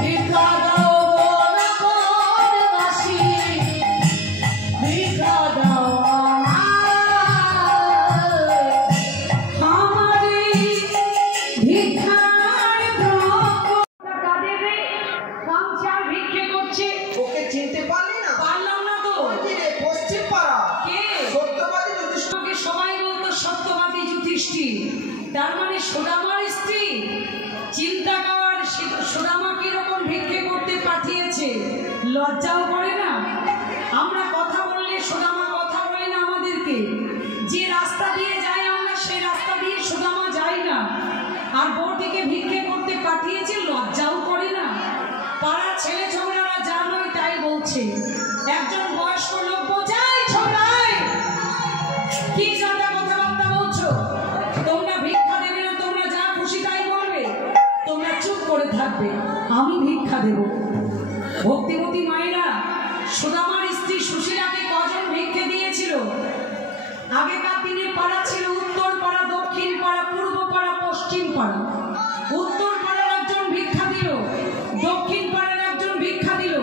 ভিক্ষা দাও গো নগরবাসী, ভিক্ষা দাও তার মানে সুদামার স্ত্রী। চিন্তা কর, সুদামা কিরকম ভিক্ষে করতে পাঠিয়েছে, লজ্জাও করে না? আমরা কথা বললে সুদামা কথা বলে না আমাদেরকে। যে রাস্তা দিয়ে যাই আমরা, সেই রাস্তা দিয়ে সুদামা যাই না। আর বউটিকে ভিক্ষে করতে পাঠিয়েছে, লজ্জাও করে না। পাড়ার ছেলে ছোকরারা যা নয় তাই বলছে। একজন বয়স্ক লোক বলছে, ছোকরাই কি জানা কথাবার্তা বলছো? তোমরা ভিক্ষা দেবে না, তোমরা যা খুশি তাই বলবে, তোমরা চুপ করে থাকবে, আমি ভিক্ষা দেব। ভক্তিমতী মায়েরা, সুদামার স্ত্রী সুশীলাকে কজন ভিক্ষে দিয়েছিল? আগেকার দিনে পাড়া ছিল উত্তর পাড়া, দক্ষিণ পাড়া, পূর্ব পাড়া, পশ্চিম পাড়া। উত্তর পাড়ার একজন ভিক্ষা দিল, দক্ষিণ পাড়ার একজন ভিক্ষা দিল,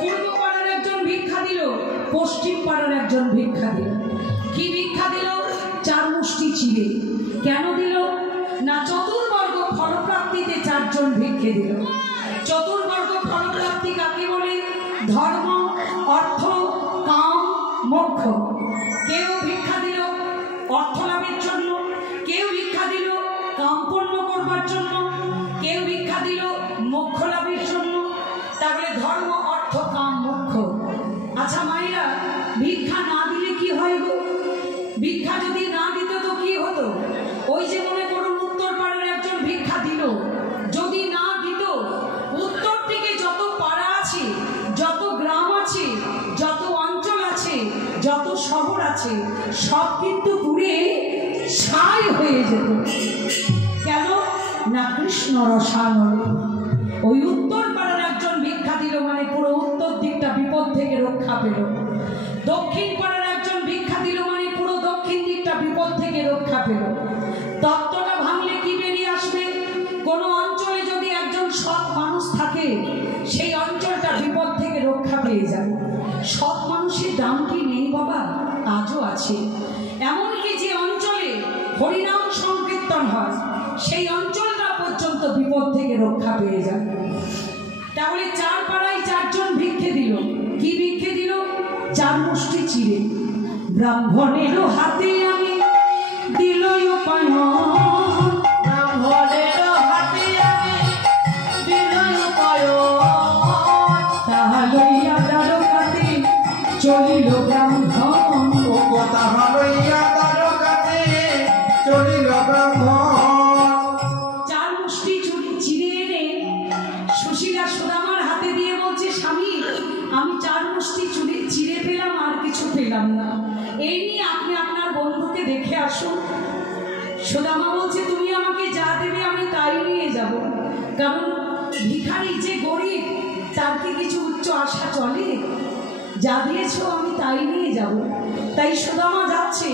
পূর্ব পাড়ার একজন ভিক্ষা দিল, দিল? পশ্চিম পাড়ার একজন ভিক্ষা দিল। কি ভিক্ষা দিল? 4 মুষ্টি চিড়ে। কেন দিল না? চতুর্বর্গ ফলপ্রাপ্তিতে 4 জন ভিক্ষে দিল। চতুর্বর্গ ফলপ্রাপ্তি কাকে বলে? ধর্ম, অর্থ, কাম, মোক্ষ। কেউ ভিক্ষা দিল অর্থ লাভের জন্য, কেউ ভিক্ষা দিল কাম পূর্ণ করবার জন্য, কেউ ভিক্ষা দিল মোক্ষ লাভের জন্য। তাহলে ধর্ম, অর্থ, কাম, মোক্ষ। আচ্ছা মায়েরা, ভিক্ষা না দিলে কি হয় গো? ভিক্ষা যদি না দিত তো কি হতো? ওই যে মনে করুন উত্তর পাড়ার একজন ভিক্ষা দিল, যদি না দিত উত্তর দিকে যত পাড়া আছে, যত গ্রাম আছে, যত অঞ্চল আছে, যত শহর আছে, সব কিন্তু পুড়ে ছাই হয়ে যেত। কেন না? কৃষ্ণ রসায়ন। ওই উত্তর পাড়ার একজন ভিক্ষা দিল মানে পুরো উত্তর দিকটা বিপদ থেকে রক্ষা পেল। দক্ষিণ পাড়ার একজন ভিক্ষা দিল মানে পুরো দক্ষিণ দিকটা বিপদ থেকে রক্ষা পেল। তত্ত্বটা ভাঙলে কি বেরিয়ে আসবে? কোনো অঞ্চলে যদি একজন সৎ মানুষ থাকে, সেই অঞ্চলটা বিপদ থেকে রক্ষা পেয়ে যাবে। সৎ মানুষের দাম কি নেই বাবা? আজও আছে। এমনকি যে অঞ্চলে হরিনাম সংকীর্তন হয়, সেই অঞ্চলটা পর্যন্ত বিপদ থেকে রক্ষা পেয়ে যায়। তাহলে 4 পাড়ায় 4 জন ভিক্ষে দিল। কি ভিক্ষে দিল? 4 মুষ্টি চিড়ে। ব্রাহ্মণের হাতে আমি দিল উপায়ন, ব্রাহ্মণের হাতে আমি দিল উপায়ন, তাহা লইয়া দ্বারকাতে চলিল ব্রাহ্মণ। ও তাহা লইয়া দ্বারকাতে চলিল ব্রাহ্মণ। 4 মুষ্টি চিড়ে এনে সুশীলা সুদামার হাতে দিয়ে বলছে, স্বামী আমি 4 মুষ্টি চিড়ে পেলাম, আর কিছু পেলাম না। এই নিয়ে আপনি আপনার বন্ধুকে দেখে আসুন। সুদামা বলছে, তুমি আমাকে যা দেবে আমি তাই নিয়ে যাব। কারণ ভিখারি যে গরিব, তার কি কিছু উচ্চ আশা চলে? যা দিয়েছ আমি তাই নিয়ে যাব। তাই সুদামা যাচ্ছে।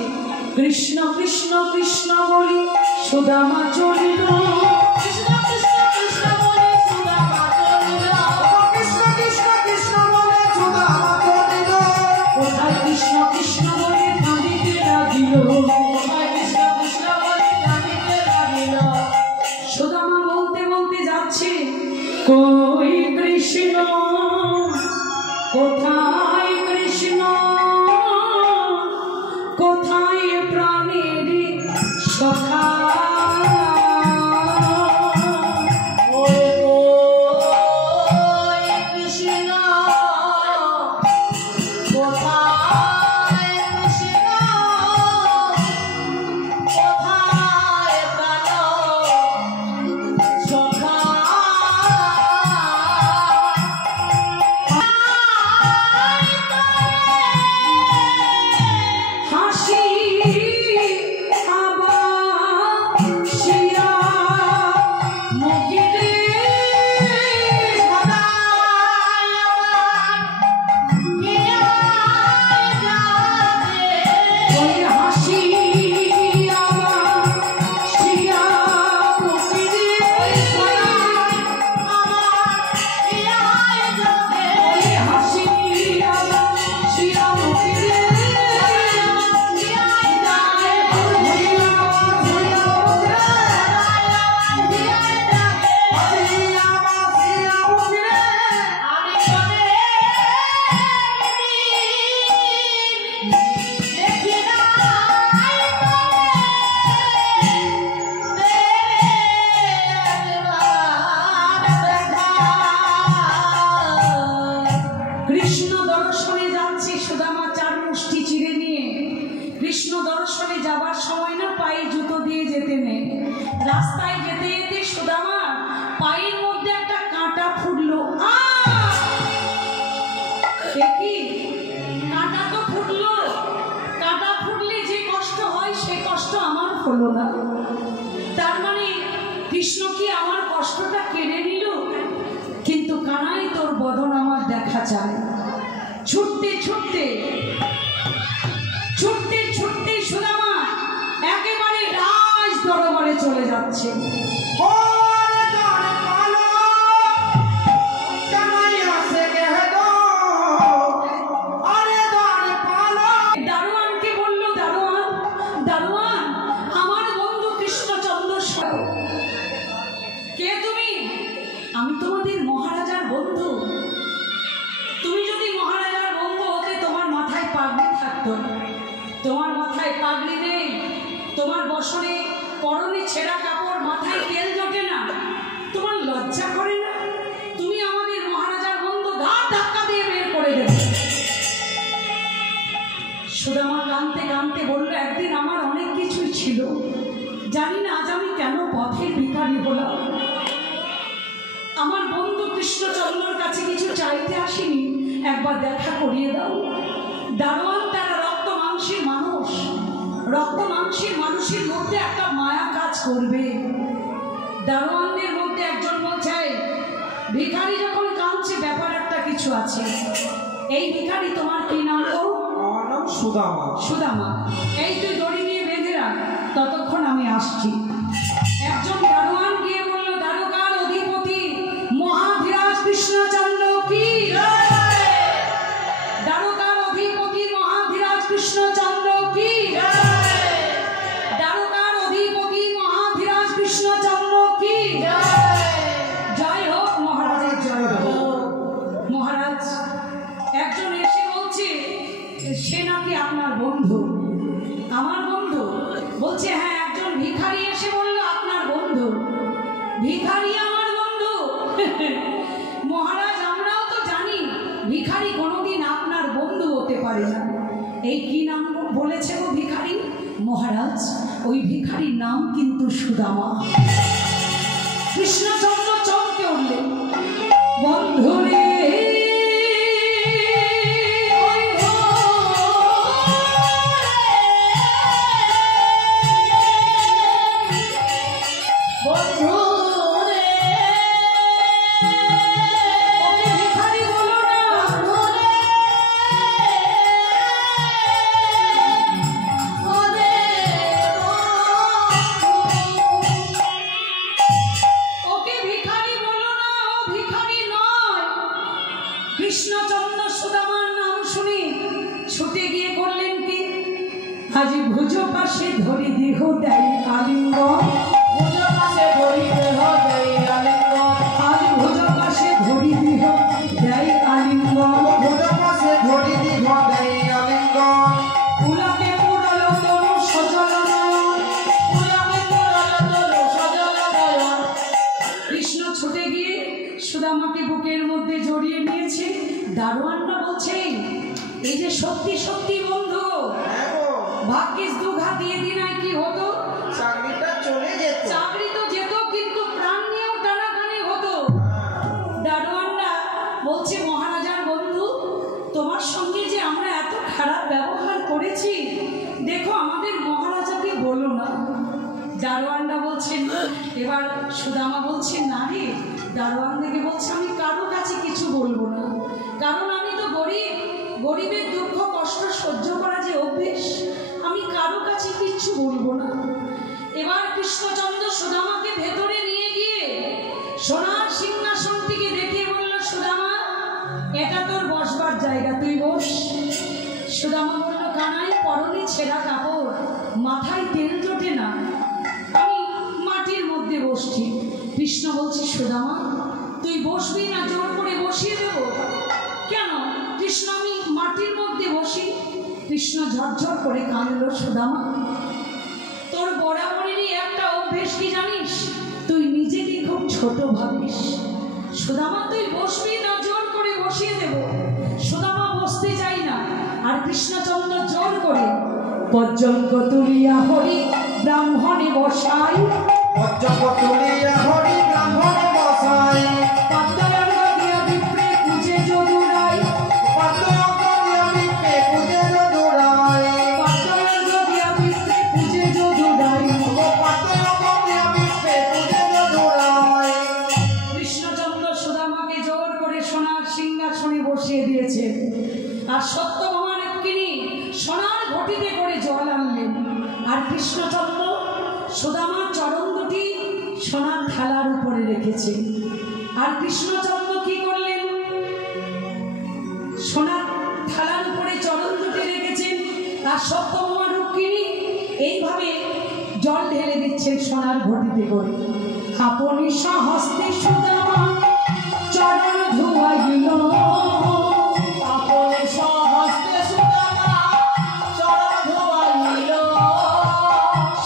কৃষ্ণ কৃষ্ণ কৃষ্ণ বলি সুদামা চলিল, কৃষ্ণ কৃষ্ণ কৃষ্ণ বলি সুদামা চলিল, কৃষ্ণ কৃষ্ণ কৃষ্ণ বলে সুদামা চলিল। কোথায় কৃষ্ণ কৃষ্ণ বলে কাঁদিতে লাগিল, কোথায় কৃষ্ণ কৃষ্ণ বলে কাঁদিতে লাগিল। সুদামা বলতে বলতে যাচ্ছে, কই কৃষ্ণ, কোথায় কৃষ্ণ, কোথায় প্রাণের সখা। রাস্তায় যেতে যেতে সুদামা পায়ের মধ্যে একটা কাঁটা ফুটলো। কি কাঁটা তো ফুটলো, কাঁটা ফুটলে যে কষ্ট হয় সে কষ্ট আমার হলো না। তার মানে কৃষ্ণ কি আমার কষ্টটা কেড়ে নিল? কিন্তু কানাই তোর বদন আমার দেখা যায়। ছুটতে ছুটতে ছুটতে ছুটতে সুদামা একেবারে রাজ দরবারে চলে যাচ্ছে। তো? তোমার মাথায় পাগড়ি নেই, তোমার বসনে পরনে ছেঁড়া কাপড়, মাথায় তেল জোটে না, তোমার লজ্জা করে না? তুমি আমাদের মহারাজার বন্ধু, ঘাট ধাক্কা দিয়ে বের করে দেবে। সুদামা কাঁদতে কাঁদতে বলল, একদিন আমার অনেক কিছুই ছিল, জানি না আজ আমি কেন পথের ভিখারি হলাম। আমার বন্ধু কৃষ্ণচন্দ্রর কাছে কিছু চাইতে আসিনি, একবার দেখা করিয়ে দাও। দারোয়ান তারা রক্ত মাংসের মানুষ, রক্ত মাংসের মানুষের মধ্যে একটা মায়া কাজ করবে। দারোয়ানদের মধ্যে একজন বলছে, ভিখারি যখন কাঁদছে ব্যাপার একটা কিছু আছে। এই ভিখারি তোমার কি নাম গো? আমার নাম সুদামা। সুদামা, এই তুই দড়ি নিয়ে বেঁধে রাখ, ততক্ষণ আমি আসছি। একজন দারোয়ান গিয়ে বলল, দারোগার অধিপতি মহাধীরাজ কৃষ্ণচন্দ্র কি? দারোগার অধিপতি মহাধীরাজ কৃষ্ণচন্দ্র কি? দারোগার অধিপতি মহাধীরাজ কৃষ্ণচন্দ্র কি? জয় হোক মহারাজ, জয় হোক মহারাজ। একজন এসে বলছে সে নাকি আপনার বন্ধু। আমার বন্ধু? বলছে হ্যাঁ। একজন ভিখারি এসে বলল আপনার বন্ধু। ভিখারি আমার বন্ধু? মহারাজ আমরাও তো জানি ভিখারি কোনোদিন আপনার বন্ধু হতে পারে না। এই কি নাম বলেছে গো ভিখারি? মহারাজ ওই ভিখারির নাম কিন্তু সুদামা। কৃষ্ণচন্দ্র চমকে উঠলেন, বন্ধু রে কৃষ্ণচন্দ্র সুদামার নাম শুনে ছুটে গিয়ে করলেন কি? আজ ভুজ পাশে ধরি দেহ দেয় আলিঙ্গন, ভুজ পাশে ধরি দেহ দেয় আলিঙ্গন, আজ ভুজ পাশে ধরি দেহ দেয় আলিঙ্গন, ভুজ পাশে ধরি দেহ দেয় আলিঙ্গন, পুলাকে পুরল তনু সজল নয়ন, পুলাকে পুরল তনু সজল নয়ন। কৃষ্ণ ছুটে গিয়ে সুদামাকে বুকের মধ্যে জড়িয়ে নিয়েছে। দারোয়ানরা বলছে, এই যে সত্যি সত্যি বন্ধু, ভাগ্যিস দুঘা দিয়ে দিন কি হতো? চাকরিটা চলে যেত। চাকরি তো যেত, কিন্তু প্রাণ নিয়েও টানাটানি হতো। দারোয়ানরা বলছে, মহারাজার বন্ধু, তোমার সঙ্গে যে আমরা এত খারাপ ব্যবহার করেছি, দেখো আমাদের মহারাজাকে বলো না। দারোয়ানরা বলছেন, এবার সুদামা বলছেন, না রে। দারোয়ান থেকে বলছে, আমি কারো কাছে কিছু বলবো না, কারণ আমি তো গরিব, গরিবের দুঃখ কষ্ট সহ্য করা যে অভ্যেস, আমি কারো কাছে কিচ্ছু বলবো না। এবার কৃষ্ণচন্দ্র সুদামাকে ভেতরে নিয়ে গিয়ে সোনার সিংহাসনটিকে দেখিয়ে বলল, সুদামা এটা তোর বসবার জায়গা, তুই বস। সুদামা বলল, কানাই পরনে ছেঁড়া কাপড়, মাথায় তেল জোটে না, আমি মাটির মধ্যে বসছি। কৃষ্ণ বলছে, সুদামা তুই বসবি না? জোর করে বসিয়ে দেব। কেন? কৃষ্ণ, আমি মাটির মধ্যে বসি। কৃষ্ণ ঝরঝর করে কাঁদল। সুদামা, তোর বরাবরেরই একটা অভ্যেস কি জানিস? তুই নিজেকে খুব ছোট ভাবিস। সুদামা তুই বসবি না? জোর করে বসিয়ে দেব। সুদামা বসতে চাই না, আর কৃষ্ণচন্দ্র জোর করে পর্যঙ্ক তুলিয়া হরি ব্রাহ্মণে বসাই, পর্যঙ্ক তুলিয়া হরি ব্রাহ্মণে বসাই, পাতায়ঙ্গ দিয়া বিপ্রে কুজে যদুরাই, পাতায়ঙ্গ দিয়া বিপ্রে কুজে যদুরাই, পাতায়ঙ্গ দিয়া বিপ্রে কুজে যদুরাই, পাতায়ঙ্গ দিয়া বিপ্রে কুজে যদুরাই। কৃষ্ণচন্দ্র সুদামাকে জোর করে সোনার সিংহাসনে বসিয়ে দিয়েছে। আর সত্যভামা রুক্মিণী সোনার ঘটিতে করে জল আনলেন। আর কৃষ্ণচন্দ্র সুদামার চরণ দুটি সোনার থালার উপরে রেখেছে। আর কৃষ্ণচন্দ্র কি করলেন? সোনার থালার উপরে চরণ দুটি রেখেছেন। আর সত্যভামা রুক্মিণী এইভাবে জল ঢেলে দিচ্ছেন সোনার ঘটিতে করে। আপনি সহস্তে সুদামা চরণ ধুয়াইল, আপনি সহস্তে সুদামা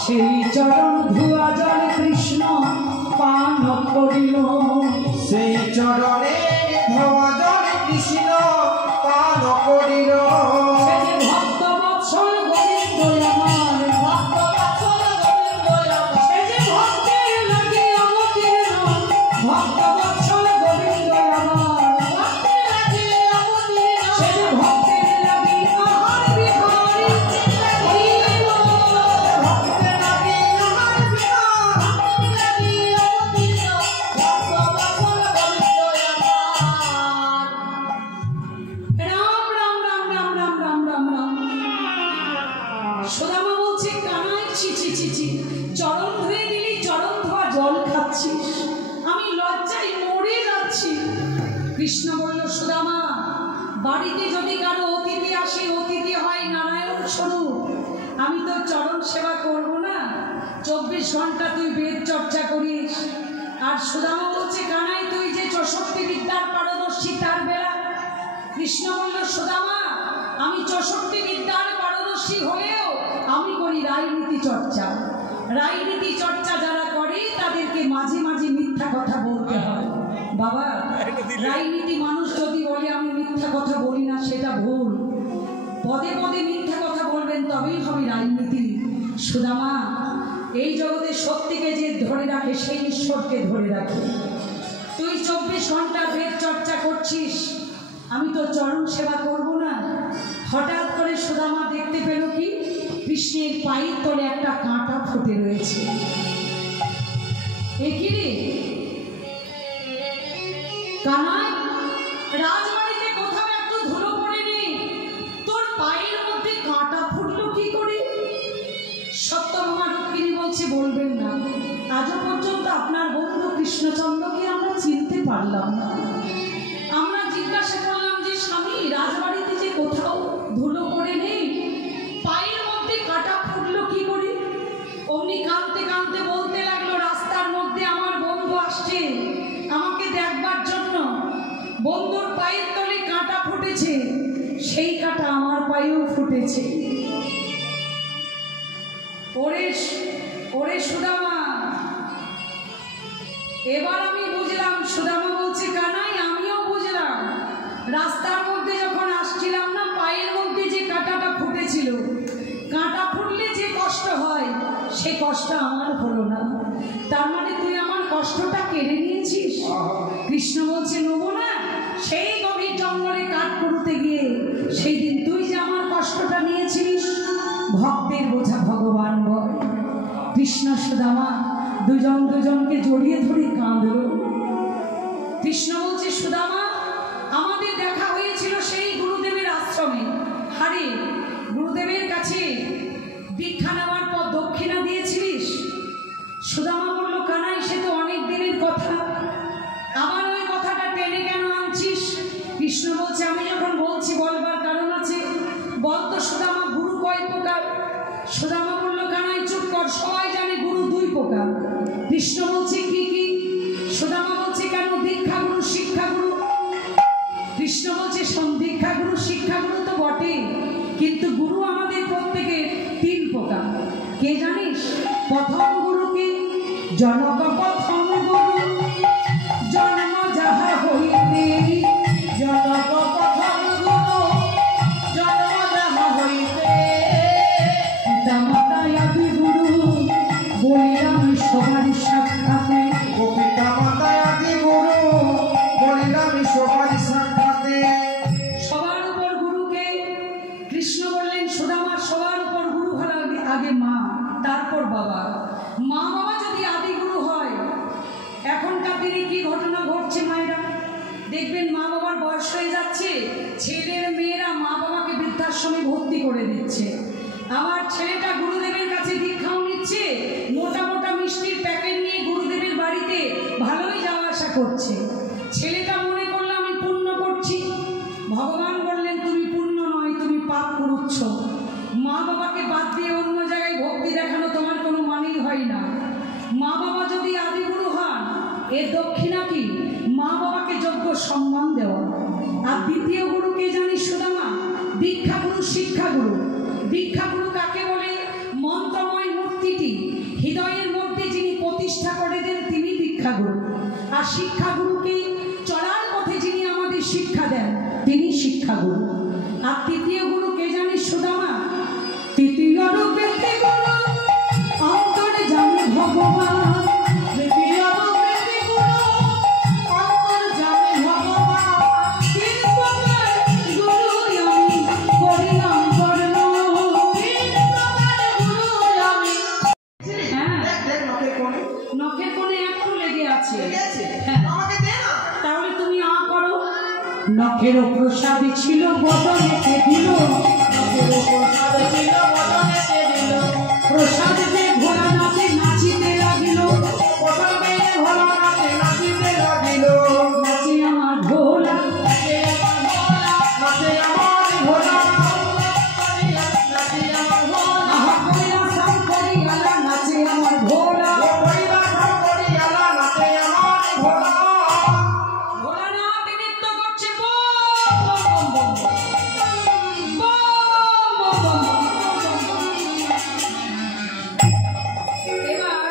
সেই চরণ ধুয়া জল কৃষ্ণ পান করিল, সেই চরণে ধোয়া জল কৃষ্ণ পান করিল। সে যে ভক্ত বৎসল গোবিন্দ আমার, ভক্ত বৎসল গোবিন্দ আমার, সে যে ভক্তের লাগি অবতীর্ণ, ভক্ত বৎসল গোবিন্দ আমার, ভক্তের লাগি অবতীর্ণ, সে যে ভক্তের লাগি আহার বিহারী, ভক্তের লাগি আহার বিহার, ভক্তের লাগি অবতীর্ণ, ভক্ত বৎসল গোবিন্দ আমার। রাম রাম রাম রাম রাম রাম রাম রাম। সুদামা বলছে, কানাই ছি ছি ছি ছি, চরণ ধুয়ে দিলি, চরণ ধোয়া জল খাচ্ছিস, আমি লজ্জায় মরে যাচ্ছি। কৃষ্ণ বলল, সুদামা, বাড়িতে যদি কারো অতিথি আসে, অতিথি হয় নারায়ণ স্বরূপ, আমি তো চরণ সেবা করব না? 24 ঘন্টা তুই বেদ চর্চা করিস। আর সুদামা বলছে, কানাই তুই যে 64 বিদ্যার পারদর্শী, তার বেলা? কৃষ্ণ বলল, সুদামা, আমি 64 বিদ্যার পারদর্শী হলেও আমি করি রাজনীতি চর্চা। রাজনীতি চর্চা যারা করে তাদেরকে মাঝে মাঝে মিথ্যা কথা বলতে হয়। বাবা, রাজনীতি মানুষ যদি বলে আমি মিথ্যা কথা বলি না, সেটা ভুল। পদে পদে মিথ্যা কথা বলবেন, তবেই হবে রাজনীতি। সুদামা, এই জগতে সত্যিকে যে ধরে রাখে সেই ঈশ্বরকে ধরে রাখে। তুই 24 ঘন্টা বেদ চর্চা করছিস, আমি তো চরণ সেবা করব না? হঠাৎ করে সুদামা দেখতে পেল কি, কৃষ্ণের পায়ের তলে একটা কাঁটা ফুটে রয়েছে। এ কি রে কানাই, রাজবাড়িতে কোথাও একটু ধুলো পড়ে নেই, তোর পায়ের মধ্যে কাঁটা ফুটলো কি করে? সত্যভামা রুক্মিণী বলছে, বলবেন না, আজও পর্যন্ত আপনার বন্ধু কৃষ্ণচন্দ্রকে আমরা চিনতে পারলাম না। আমরা জিজ্ঞাসা করলাম যে স্বামী, রাজবাড়িতে যে কোথাও ধুলো পড়ে নেই, পায়ের মধ্যে কাঁটা ফুটলো কি করে? অমনি কাঁদতে কাঁদতে বলতে লাগলো, রাস্তার মধ্যে আমার বন্ধু আসছে আমাকে দেখবার জন্য, বন্ধুর পায়ের তলে কাঁটা ফুটেছে, সেই কাঁটা আমার পায়েও ফুটেছে। ওরে ওরে সুদামা, এবার আমি বুঝলাম। সুদামা বলছে, কানাই, আমিও বুঝলাম। রাস্তার মধ্যে যখন আসছিলাম না, পায়ের মধ্যে যে কাঁটাটা ফুটেছিল, কাঁটা ফুটলে যে কষ্ট হয়, সে কষ্ট আমার হলো না। তার মানে তুই আমার কষ্টটা কেড়ে নিয়েছিস। কৃষ্ণ বলছে, নেবো না? সেই গভীর জঙ্গলে কাঠ করতে গিয়ে সেই দিন তুই যে আমার কষ্টটা নিয়েছিস। ভক্তের বোঝা ভগবান বয়। কৃষ্ণ সুদামা দুজন দুজনকে জড়িয়ে ধরে কাঁদল। কৃষ্ণ বলছে, সুদামা, আমাদের দেখা হয়েছিল সেই গুরুদেবের আশ্রমে। হারে, গুরুদেবের কাছে দীক্ষা নেওয়ার পর দক্ষিণা দিয়েছিলিস? সুদামা বলল, কানাই, সে তো অনেক দিনের কথা, আবার ওই কথাটা টেনে কেন আনছিস? কৃষ্ণ বলছে, আমি যখন বলছি বলবার কারণ আছে। বলতো সুদামা, গুরু কয় প্রকার? সুদামা বলল, কানাই চুপ কর, সবাই জানে গুরু 2 প্রকার। কৃষ্ণ বলছে, কি কি? সুদামা বলছে, কেন? দীক্ষাগুরু, শিক্ষাগুরু। কৃষ্ণ বলছে, দীক্ষাগুরু শিক্ষাগুরু তো বটে, কিন্তু গুরু আমাদের প্রত্যেকের 3 প্রকার। কে জানিস? প্রথম গুরু কি? জনক প্রথম গুরু, জন্ম যাহা হইতে, জনক প্রথম গুরু, জন্ম যাহা হইতে, পিতা মাতা আদি গুরু, বলিলাম সবার সাক্ষাতে। পিতা মাতা আদি গুরু, বলিলাম সবার সাক্ষাতে। সবার উপর গুরুকে কৃষ্ণ বললেন, সুদামা, সবার উপর গুরু হলো আগে মা, তারপর বাবা। মা বাবা যদি আদি গুরু হয়, এখনকার দিনে কি ঘটনা ঘটছে মায়েরা দেখবেন, মা বাবার বয়স হয়ে যাচ্ছে, ছেলের মেয়েরা মা বাবাকে বৃদ্ধাশ্রমে ভর্তি করে দিচ্ছে। আমার ছেলেটা গুরুদেবের কাছে দীক্ষাও নিচ্ছে, মোটা মোটা মিষ্টির প্যাকেট নিয়ে গুরুদেবের বাড়িতে ভালোই যাওয়া আসা করছে। ছেলেটা মনে করলো আমি পুণ্য করছি। ভগবান বললেন, তুমি পুণ্য নয়, তুমি পাপ করছ। মা বাবাকে বাদ দিয়ে অন্য জায়গায় ভক্তি দেখানো তোমার কোনো মানেই হয় না। মা বাবা যদি আদিগুরু হন, এর দক্ষিণা কি? মা বাবাকে যোগ্য সম্মান দেওয়া। আর দ্বিতীয় গুরু কে জানিস সুদামা? দীক্ষাগুরু, শিক্ষাগুরু। দীক্ষাগুরু কাকে বলে? মন্ত্রময় মূর্তিটি নীতি হৃদয়ের মধ্যে যিনি প্রতিষ্ঠা করে দেন তিনি দীক্ষাগুরু। আর শিক্ষাগুরুকে চলার পথে যিনি আমাদের শিক্ষা দেন তিনি শিক্ষাগুরু। আর তৃতীয় গুরু কে জানিস সুদামা? তৃতীয় রূপে গুরু অন্তরে জানে ভগবান। তৃতীয় রূপে গুরু অন্তরে জানে ভগবান। তিন প্রকার গুরু আমি করিলাম বর্ণ। তিন প্রকার গুরু আমি। হ্যাঁ, নখের কোণে একটু লেগে আছে। হ্যাঁ, তাহলে তুমি আ করো। নখের প্রসাদে ছিল বদনেতে দিল। প্রসাদে ভোলানাথে নাচিতে লাগিল। নাচে আমার ভোলা, আহা কৈলাসম করিয়ালা নাচে আমার ভোলা। ভোলানাথ নৃত্য করছে বম বম বম বম বম বম। এবার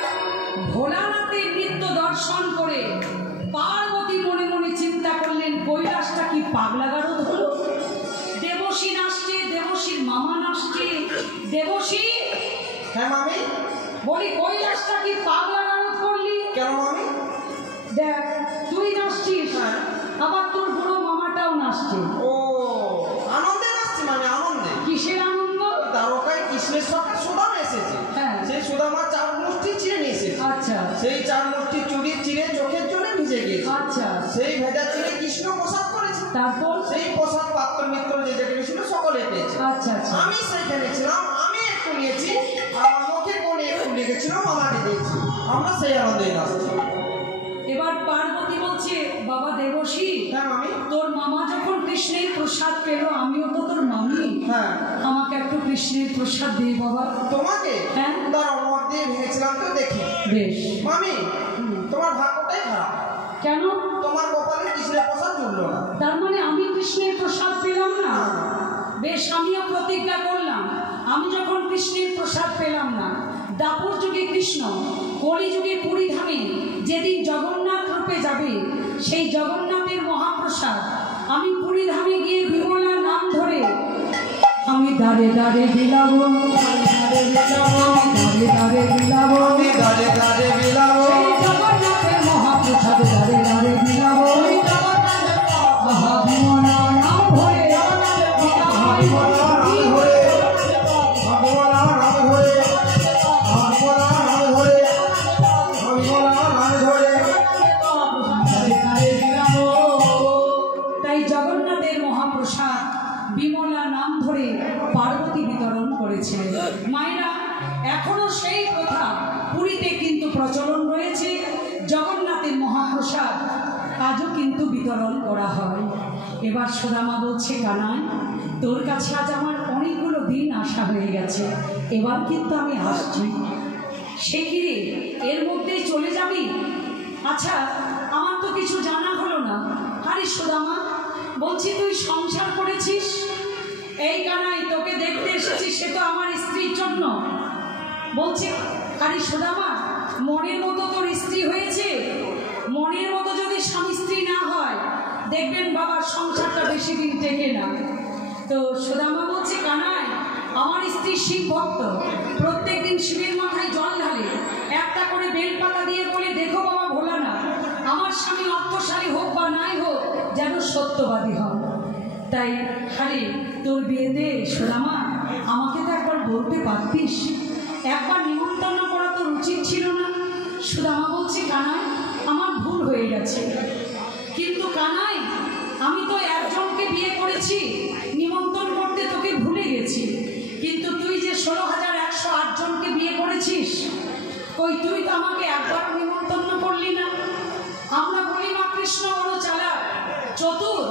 ভোলানাথের নৃত্য দর্শন করে পার্বতী মনে মনে চিন্তা করলেন কৈলাসটা কি পাগলা গারদ হলো। দেবশী নাচছে, দেবশীর মামা নাচছে। দেবশী, হ্যাঁ মামি, বলি কৈলাসটা কি পাগলা গারদ করলি কেন মামি? দেখ তুই নাচছিস, আবার তোর বড় মামাটাও নাচছে। ও আনন্দে নাচছে মানে আনন্দে। কিসের আনন্দ? দ্বারকায় কৃষ্ণের সঙ্গে সুদামা এসেছে। হ্যাঁ, সেই সুদামা চার মুষ্টি চিড়ে নিয়ে এসেছে। আচ্ছা সেই চার মুষ্টি চুরি চিড়ে চোখের জন্য ভিজে গিয়েছে। আচ্ছা, সেই ভেজা চিড়ে কৃষ্ণ প্রসাদ করেছে। তারপর সেই প্রসাদ পাত্র মিত্র যে যেখানে ছিল সকলে পেয়েছে। আচ্ছা আচ্ছা, আমি সেইখানে ছিলাম, আমি একটু নিয়েছি আর আমাকে কোণে একটু লেগেছিল, মামাকে দিয়েছি। আমরা সেই আনন্দে নাচছি। এবার পার্বতী বলছে বাবা দেবশী, হ্যাঁ মামি, তোর মামা যখন কৃষ্ণের প্রসাদ পেল, আমিও তো তোর মামি, হ্যাঁ আমাকে একটু কৃষ্ণের প্রসাদ দে বাবা। তোমাকে হ্যাঁ, তার অনুমতি দিয়ে ভেঙেছিলাম তো দেখি। বেশ। মামি তোমার ভাগ্যটাই খারাপ, কেন? তোমার কপালে কৃষ্ণের প্রসাদ জুটলো না। তার মানে আমি কৃষ্ণের প্রসাদ পেলাম না? বেশ, আমিও প্রতিজ্ঞা করলাম, আমি যখন কৃষ্ণের প্রসাদ পেলাম না, দাপর যুগে কৃষ্ণ, কলি যুগে পুরী ধামে যেদিন জগন্নাথ রূপে যাবে, সেই জগন্নাথের মহাপ্রসাদ আমি পুরী ধামে গিয়ে বিমলার নাম ধরে আমি দাঁড়ে দাঁড়ে বিলাবো, দাঁড়ে দাঁড়ে বিলাবো, গাড়ে গাড়ে বিলাবো, জগন্নাথের মহাপ্রসাদ দাঁড়ে দাঁড়ে বিলাবো। আহা বিমলার নাম ধরে, তাই জগন্নাথের মহাপ্রসাদ বিমলা নাম ধরে পার্বতী বিতরণ করেছে। মায়েরা, এখনো সেই কথা পুরীতে কিন্তু প্রচলন রয়েছে, জগন্নাথের মহাপ্রসাদ আজও কিন্তু বিতরণ করা হয়। এবার সুদামা বলছে কানাই, তোর কাছে আজ আমার অনেকগুলো দিন আসা হয়ে গেছে, এবার কিন্তু আমি আসছি। সে কি রে, এর মধ্যেই চলে যাবি? আচ্ছা, আমার তো কিছু জানা হলো না। আরে সুদামা, বলছি তুই সংসার করেছিস? এই কানাই, তোকে দেখতে এসেছি সে তো আমার স্ত্রীর জন্য। বলছে আরে সুদামা, মনের মতো তোর স্ত্রী হয়েছে, মনের মতো যদি স্বামী স্ত্রী না হয় দেখবেন বাবার সংসারটা বেশি দিন টেকে না। তো সুদামা বলছে কানাই, আমার স্ত্রী শিব ভক্ত, প্রত্যেক দিন শিবের মাথায় জল ঢালে, একটা করে বেলপাতা দিয়ে বলে দেখো বাবা ভোলানাথ, আমার স্বামী অর্থশালী হোক বা নাই হোক যেন সত্যবাদী হন। তাই আরে তোর বিয়েতে সুদামা আমাকে তো একবার বলতে পারতিস, একবার নিমন্ত্রণ করা তোর উচিত ছিল না? সুদামা বলছে কানাই, আমার ভুল হয়ে গেছে, কিন্তু কানাই আমি তো একজনকে বিয়ে করেছি, নিমন্ত্রণ করতে তোকে ভুলে গেছি, কিন্তু তুই যে 16,108 জনকে বিয়ে করেছিস, কই তুই তো আমাকে একবার নিমন্ত্রণ করলি না। আমরা বলি মা কৃষ্ণ বড় চালাক চতুর,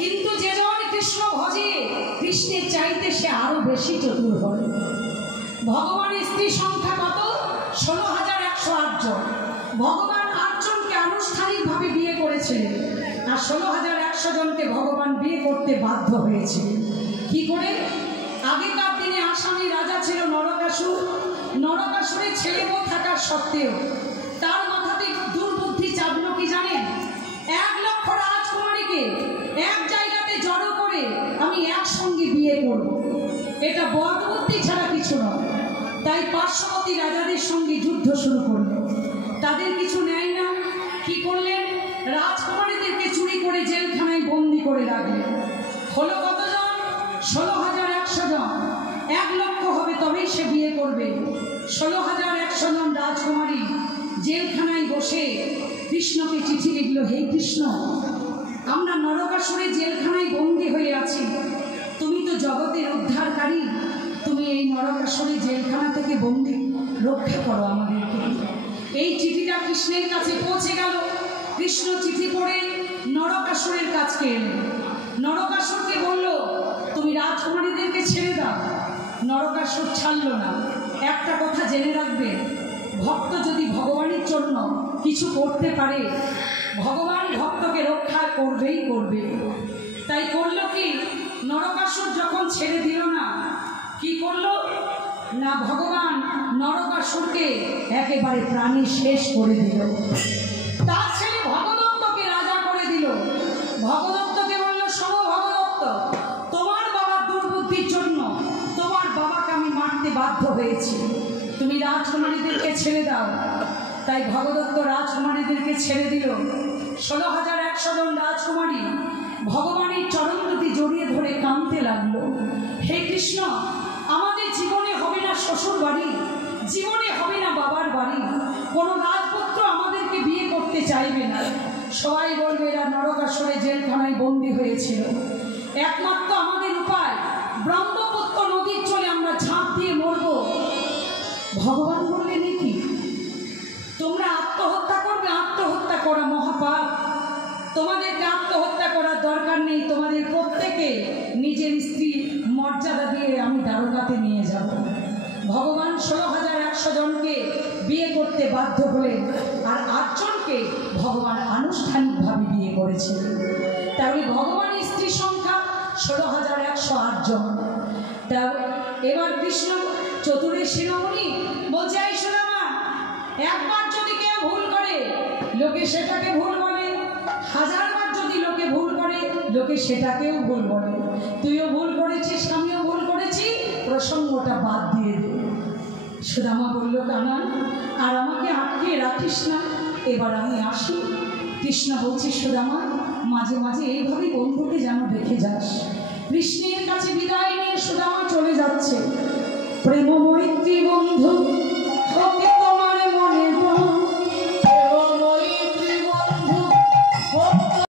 কিন্তু যে জন কৃষ্ণ ভজে কৃষ্ণের চাইতে সে আরো বেশি চতুর হয়। ভগবানের স্ত্রী সংখ্যা কত? 16,108 জন। ভগবান 8 জনকে আনুষ্ঠানিকভাবে বিয়ে করেছিলেন, আর 16,100 জনকে ভগবান বিয়ে করতে বাধ্য হয়েছিলেন। কি করে? আগেকার দিনে আসামি রাজা ছিল নরকাসুর। নরকাসুরের ছেলে বউ থাকার সত্ত্বেও তার মাথাতে দুর্বুদ্ধি চাপলো কি জানেন? 1 লক্ষ রাজকুমারীকে এক জায়গাতে জড়ো করে আমি একসঙ্গে বিয়ে করব। এটা বদবুদ্ধি ছাড়া কিছু নয়। তাই পার্শ্ববর্তী রাজাদের সঙ্গে যুদ্ধ শুরু করলো। তাদের কিছু নেয় না, কি করলেন? রাজকুমারীদেরকে চুরি করে জেলখানায় বন্দি করে রাখলেন। হলো কতজন? 16,100 জন। 1 লক্ষ হবে তবেই সে বিয়ে করবে। 16,100 জন রাজকুমারী জেলখানায় বসে কৃষ্ণকে চিঠি লিখল, হে কৃষ্ণ, আমরা নরকাসুরের জেলখানায় বন্দী হয়ে আছি, তুমি তো জগতের উদ্ধারকারী, তুমি এই নরকাসুরের জেলখানা থেকে বন্দী রক্ষা করো আমাদেরকে। এই চিঠিটা কৃষ্ণের কাছে পৌঁছে গেল। কৃষ্ণ চিঠি পড়ে নরকাসুরের কাছে এলেন। নরকাসুরকে বলল, তুমি রাজকুমারীদেরকে ছেড়ে দাও। নরকাসুর ছাড়ল না। একটা কথা জেনে রাখবে, ভক্ত যদি ভগবানের জন্য কিছু করতে পারে, ভগবান ভক্তকে রক্ষা করবেই করবে। তাই করল কি? নরকাসুর যখন ছেড়ে দিল না, কি করল না, ভগবান নরকাসুরকে একেবারে প্রাণে শেষ করে দিল। তার ছেলে ভগদত্তকে রাজা করে দিল। ভগদত্তকে বলল, শোনো ভগদত্ত, তোমার বাবার দুর্বুদ্ধির জন্য তোমার বাবাকে আমি মারতে বাধ্য হয়েছি, তুমি রাজকুমারীদেরকে ছেড়ে দাও। তাই ভগদত্ত রাজকুমারীদেরকে ছেড়ে দিল। 16,100 জন রাজকুমারী ভগবানের চরণ দুটি জড়িয়ে ধরে কাঁদতে লাগলো, হে কৃষ্ণ, আমাদের জীবনে হবে না শ্বশুর বাড়ি, জীবনে হবে না বাবার বাড়ি, কোনো রাজপুত্র আমাদেরকে বিয়ে করতে চাইবে না। সবাই বলবে এরা নরকাসুরের জেলখানায় বন্দী হয়েছিল, একমাত্র আমাদের উপায় ব্রহ্মপুত্র নদীর চলে আমরা ঝাঁপ দিয়ে মরব। ভগবান বললেন, কি তোমরা আত্মহত্যা করবে? আত্মহত্যা করা মহাপাপ, তোমাদেরকে আত্মহত্যা করার দরকার নেই, তোমাদের প্রত্যেকে নিজের স্ত্রীর মর্যাদা দিয়ে আমি দ্বারকাতে নিয়ে যাব। ভগবান 16,100 জনকে বিয়ে করতে বাধ্য হলেন, আর 8 জনকে ভগবান আনুষ্ঠানিকভাবে বিয়ে করেছিলেন। তাহলে ভগবানের স্ত্রী সংখ্যা 16,108 জন। তা এবার কৃষ্ণ চতুরের শিরোমণি বলছে, এই সুদামা, একবার যদি কেউ ভুল করে লোকে সেটাকে ভুল বলে, 1000 বার যদি লোকে ভুল করে লোকে সেটাকেও ভুল বলে, তুইও ভুল করেছিস, আমিও ভুল করেছি, প্রসঙ্গটা বাদ দিয়ে দে। সুদামা বলল, কানা, আর আমাকে আটকে রাখিস না, এবার আমি আসি। কৃষ্ণ বলছে, সুদামা, মাঝে মাঝে এইভাবেই বন্ধুকে যেন দেখে যাস। কৃষ্ণের কাছে বিদায় নিয়ে সুদামা চলে যাচ্ছে। প্রেম মৈত্রী বন্ধু